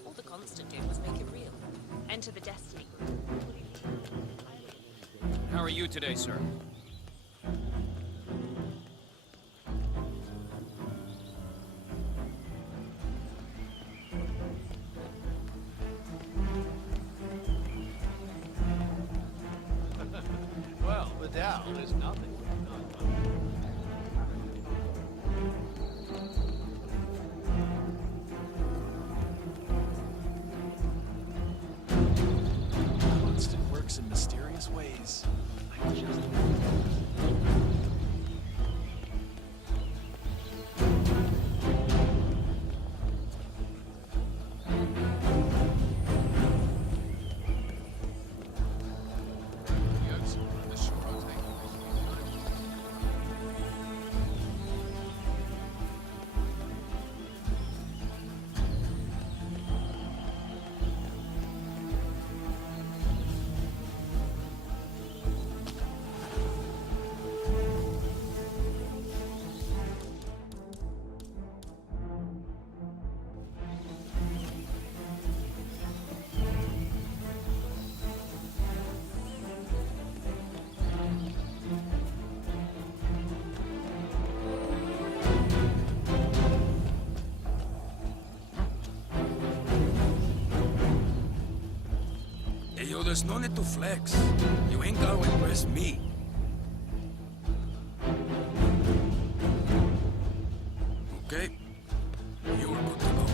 All the constant do was make it real. Enter the destiny group. How are you today, sir? Well, Vidal is nothing. Constant works in mysterious ways. I just... Hey, yo, there's no need to flex. You ain't gotta impress me. Okay? You're good to go.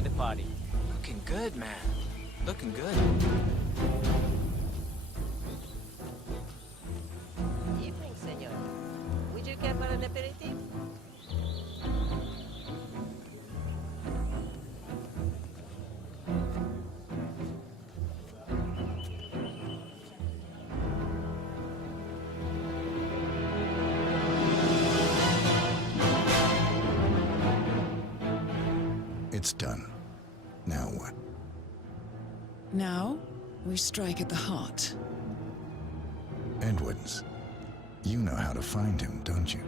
enjoy the party. Looking good, man. Looking good. Evening, senor. Would you care for an aperitif? It's done. Now what? Now, we strike at the heart. Edwards. You know how to find him, don't you?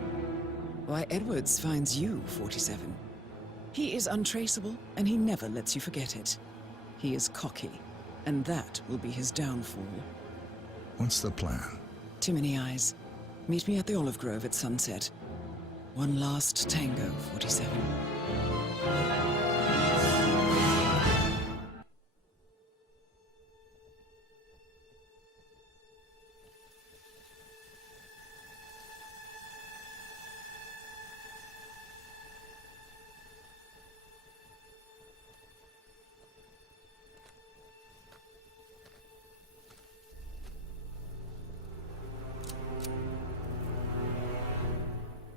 Why, Edwards finds you, 47. He is untraceable, and he never lets you forget it. He is cocky, and that will be his downfall. What's the plan? Too many eyes. Meet me at the Olive Grove at sunset. One last tango, 47.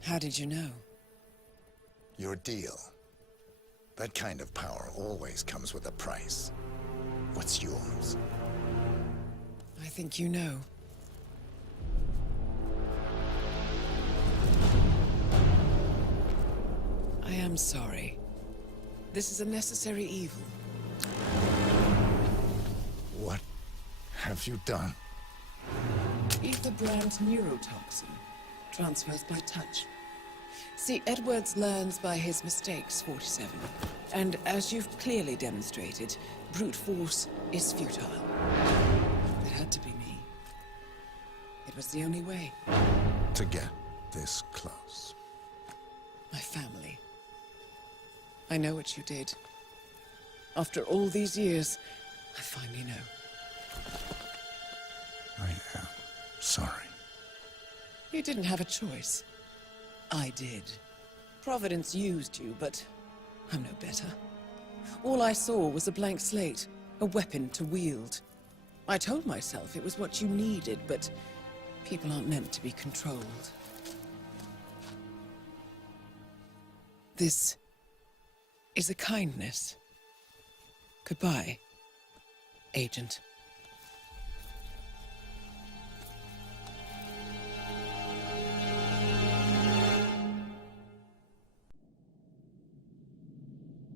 How did you know? Your deal. That kind of power always comes with a price. What's yours? I think you know. I am sorry. This is a necessary evil. What have you done? Ether brand neurotoxin transfers by touch. See, Edwards learns by his mistakes, 47. And as you've clearly demonstrated, brute force is futile. It had to be me. It was the only way. To get this close. My family. I know what you did. After all these years, I finally know. I am sorry. You didn't have a choice. I did. Providence used you, but I'm no better. All I saw was a blank slate, a weapon to wield. I told myself it was what you needed, but people aren't meant to be controlled. This is a kindness. Goodbye, Agent.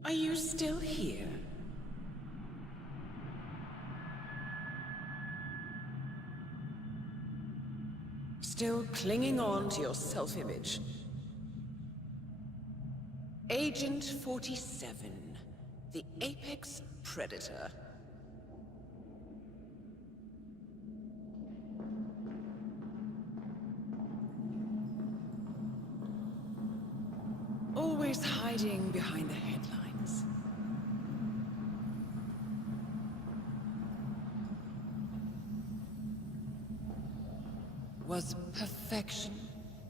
Are you still here? Still clinging on to your self-image? Agent 47, the apex predator. Always hiding behind the headlines. Was perfection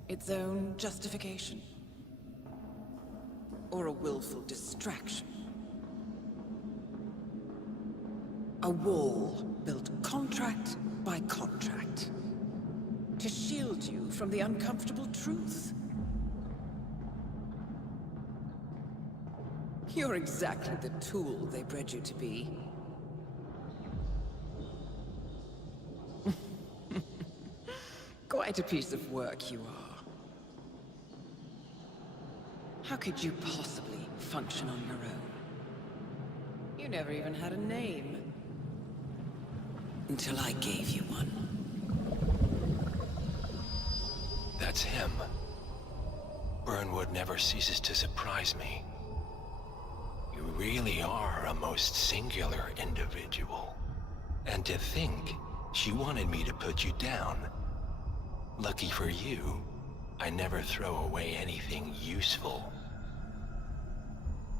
its own justification? Or a willful distraction? A wall built contract by contract to shield you from the uncomfortable truth. You're exactly the tool they bred you to be. Quite a piece of work you are. How could you possibly function on your own? You never even had a name. Until I gave you one. That's him. Burnwood never ceases to surprise me. You really are a most singular individual. And to think she wanted me to put you down. Lucky for you, I never throw away anything useful.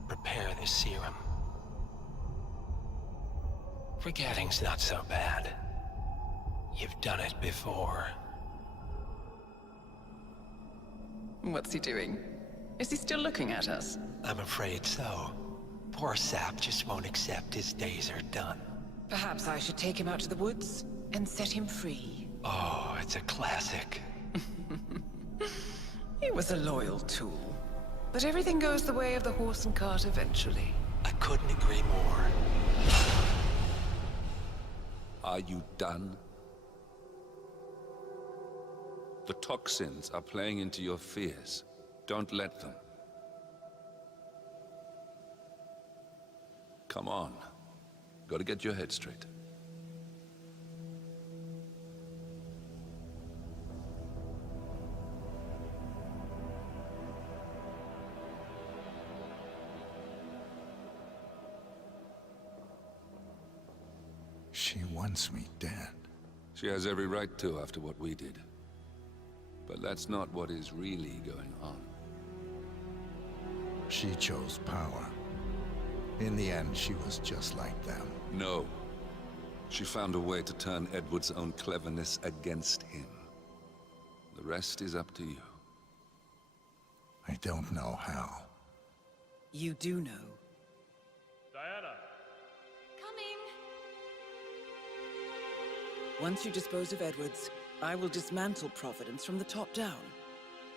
Prepare the serum. Forgetting's not so bad. You've done it before. What's he doing? Is he still looking at us? I'm afraid so. Poor sap just won't accept his days are done. Perhaps I should take him out to the woods and set him free. Oh, it's a classic. He was a loyal tool. But everything goes the way of the horse and cart eventually. I couldn't agree more. Are you done? The toxins are playing into your fears. Don't let them. Come on. Gotta get your head straight. She wants me dead. She has every right to after what we did. But that's not what is really going on. She chose power. In the end, she was just like them. No. She found a way to turn Edward's own cleverness against him. The rest is up to you. I don't know how. You do know. Diana! Coming! Once you dispose of Edwards, I will dismantle Providence from the top down.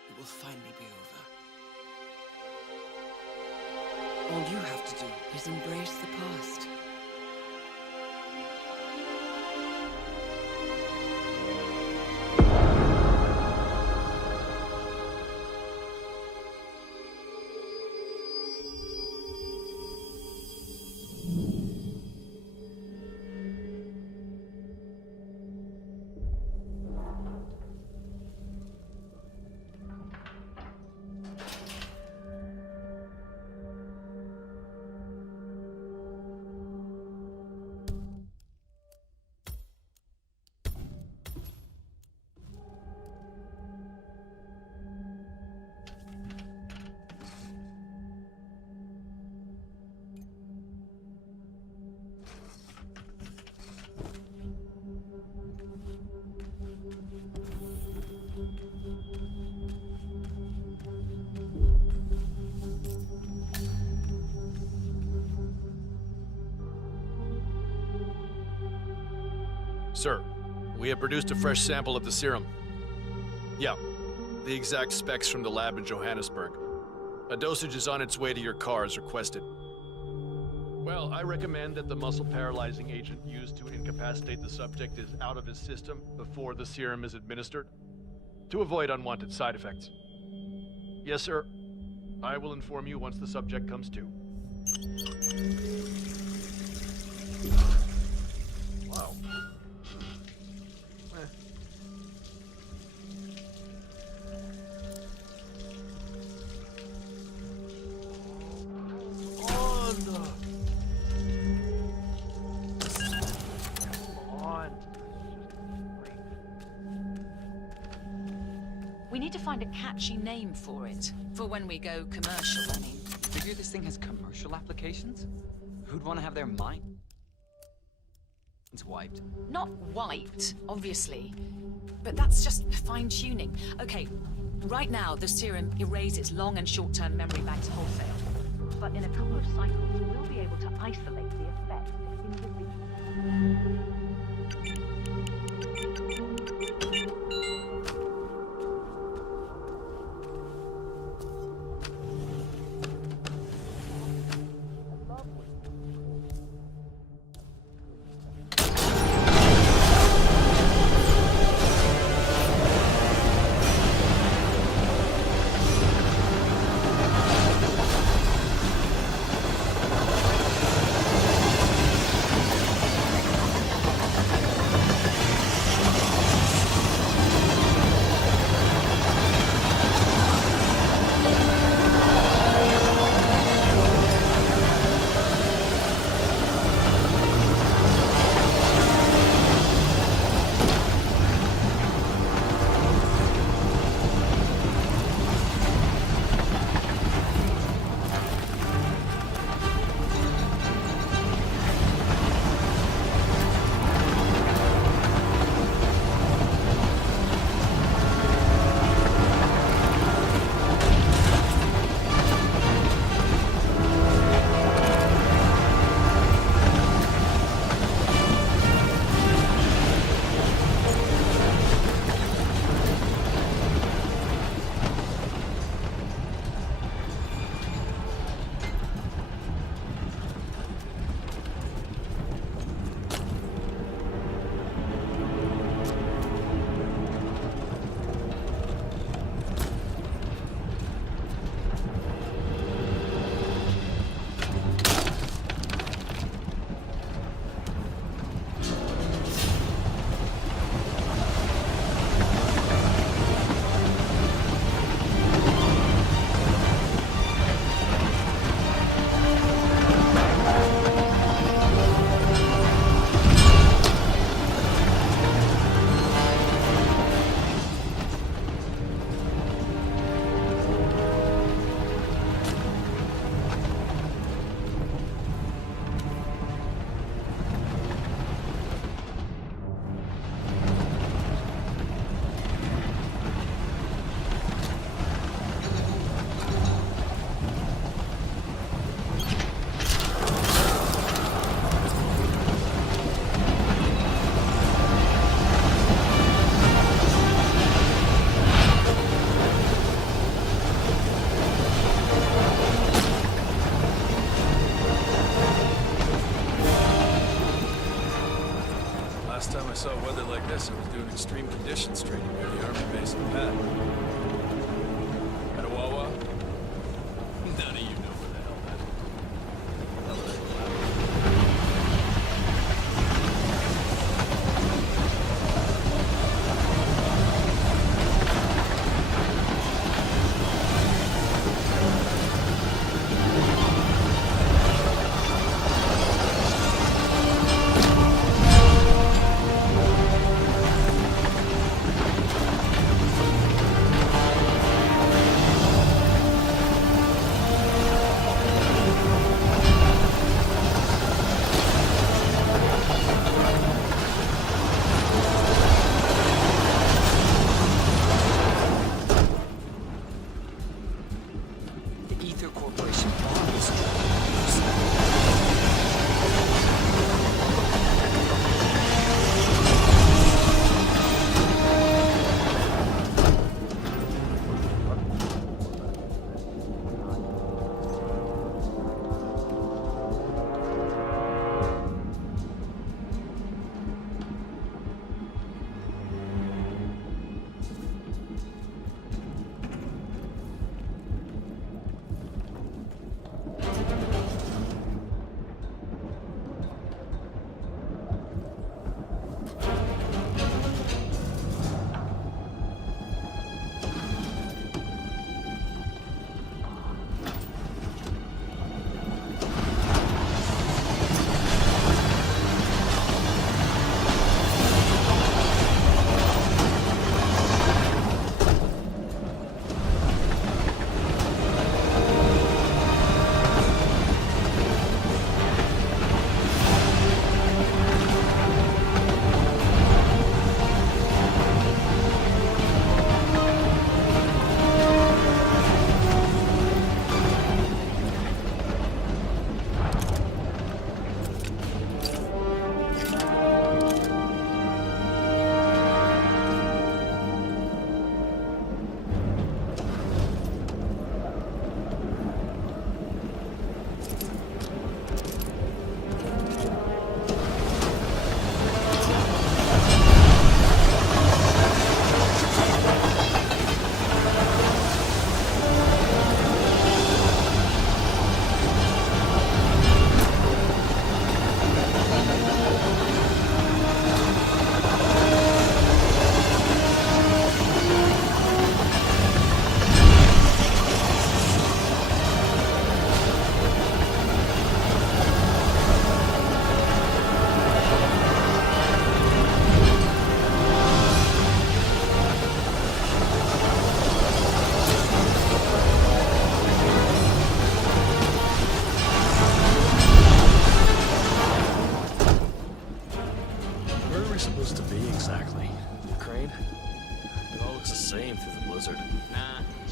It will finally be over. All you have to do is embrace the past. Sir, we have produced a fresh sample of the serum. Yeah, the exact specs from the lab in Johannesburg. A dosage is on its way to your car as requested. Well, I recommend that the muscle-paralyzing agent used to incapacitate the subject is out of his system before the serum is administered, to avoid unwanted side effects. Yes, sir. I will inform you once the subject comes to. Wow. We need to find a catchy name for it. For when we go commercial, I mean. Figure this thing has commercial applications? Who'd want to have their mind wiped? Not wiped, obviously. But that's just fine-tuning. Okay, right now the serum erases long and short-term memory banks wholesale. But in a couple of cycles, we'll be able to isolate the effect individually. Last time I saw weather like this, I was doing extreme conditions training near the army base in Pat. At a Wawa? None of you know where the hell that is.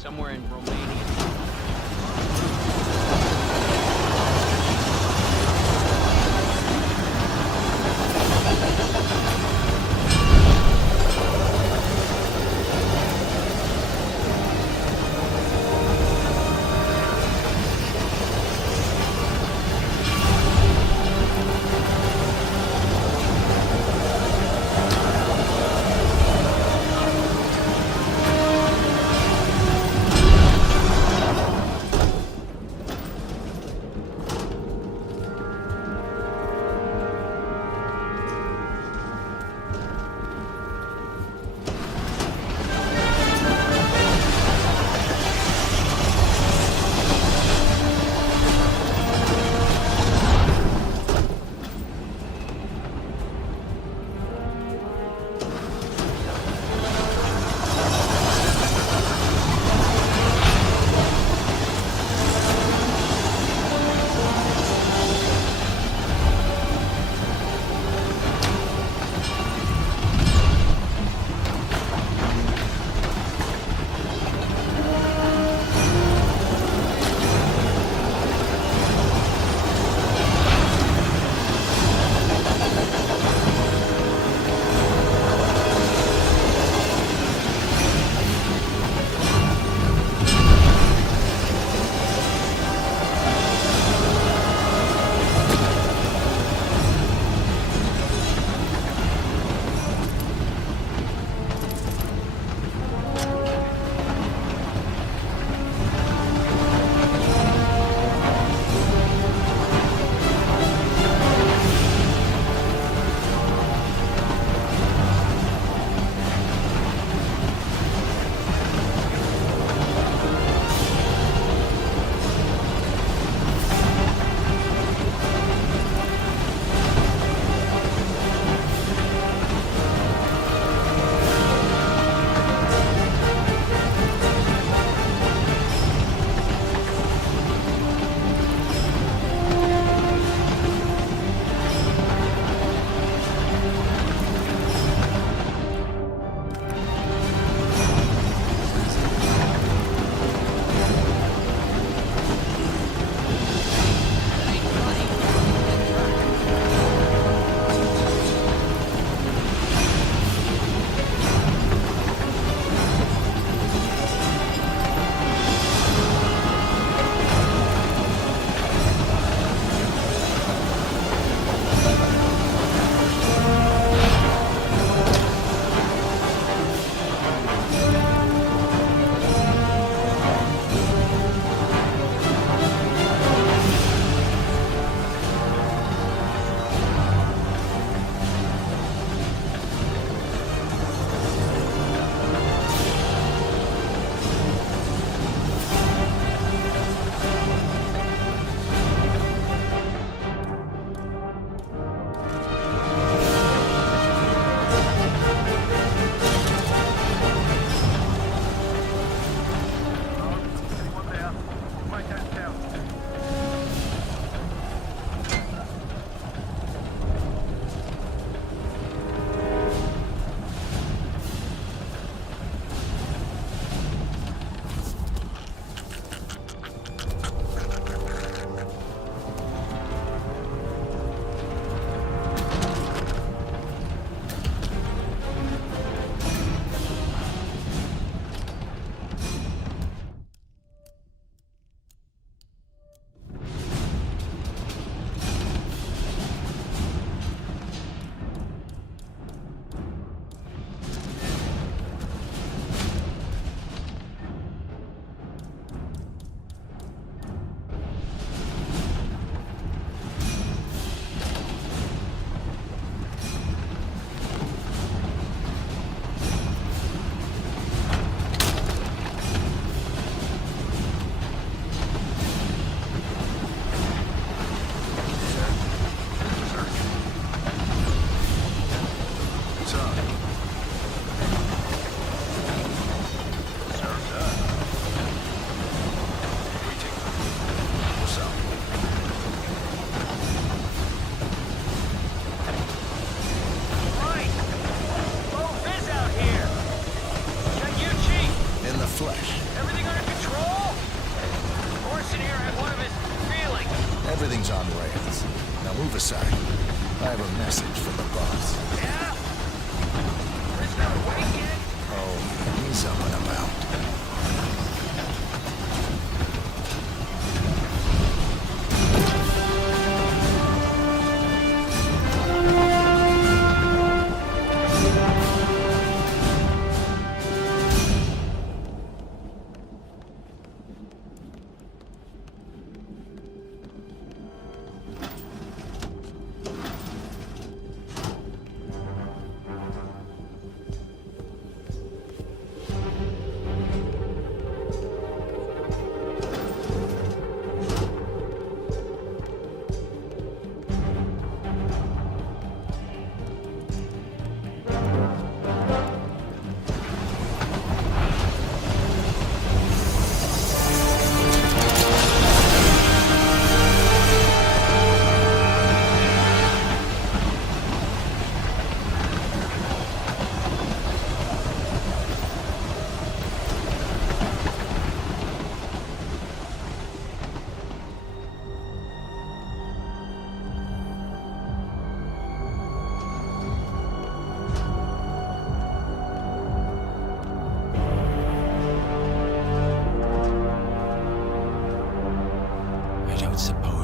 somewhere in Romania.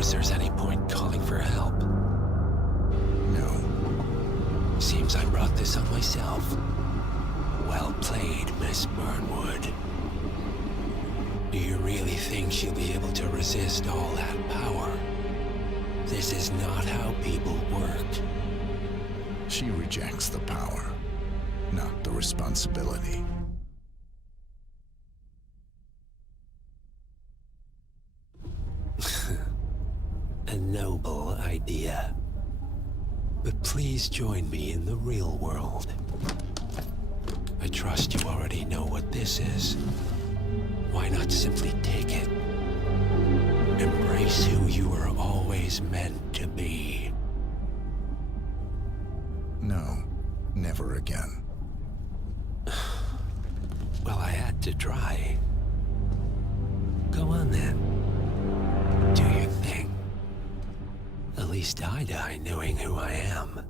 suppose there's any point calling for help. No. Seems I brought this on myself. Well played, Miss Burnwood. Do you really think she'll be able to resist all that power? This is not how people work. She rejects the power, not the responsibility. A noble idea. But please join me in the real world. I trust you already know what this is. Why not simply take it? Embrace who you were always meant to be. No, never again. Well, I had to try. Go on then. Do your thing. At least I die knowing who I am.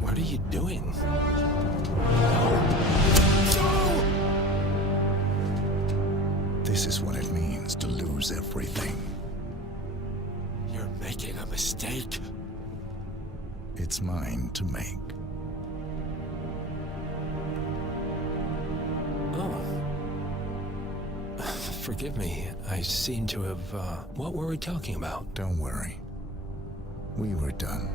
What are you doing? This is what it means to lose everything. You're making a mistake. It's mine to make. Oh. Forgive me. I seem to have, what were we talking about? Don't worry. We were done.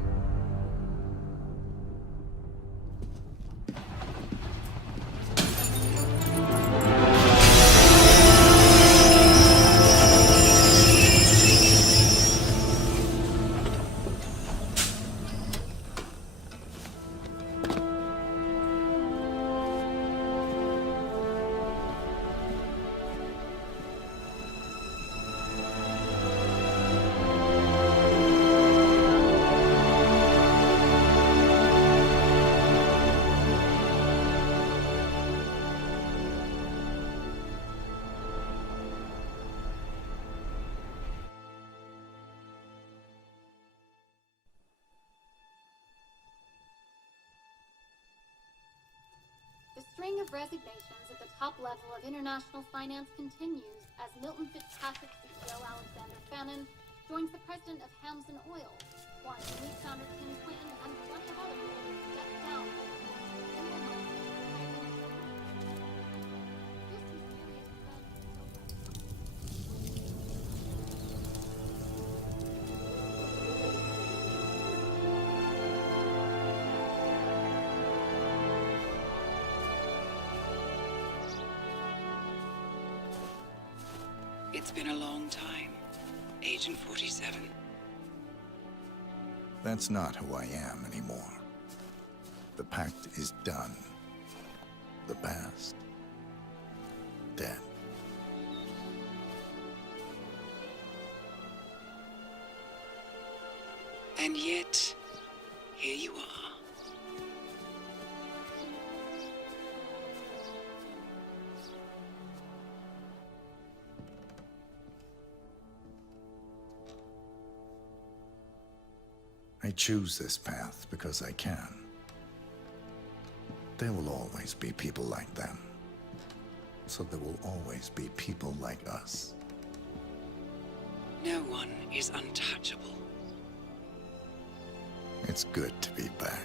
The string of resignations at the top level of international finance continues as Milton Fitzpatrick CEO Alexander Fannin joins the president of Hamson Oil, while newly founded King Clinton and plenty of other people step down. It's been a long time, Agent 47. That's not who I am anymore. The pact is done. The past, dead. And yet, here you are. I choose this path because I can. There will always be people like them. So there will always be people like us. No one is untouchable. It's good to be back.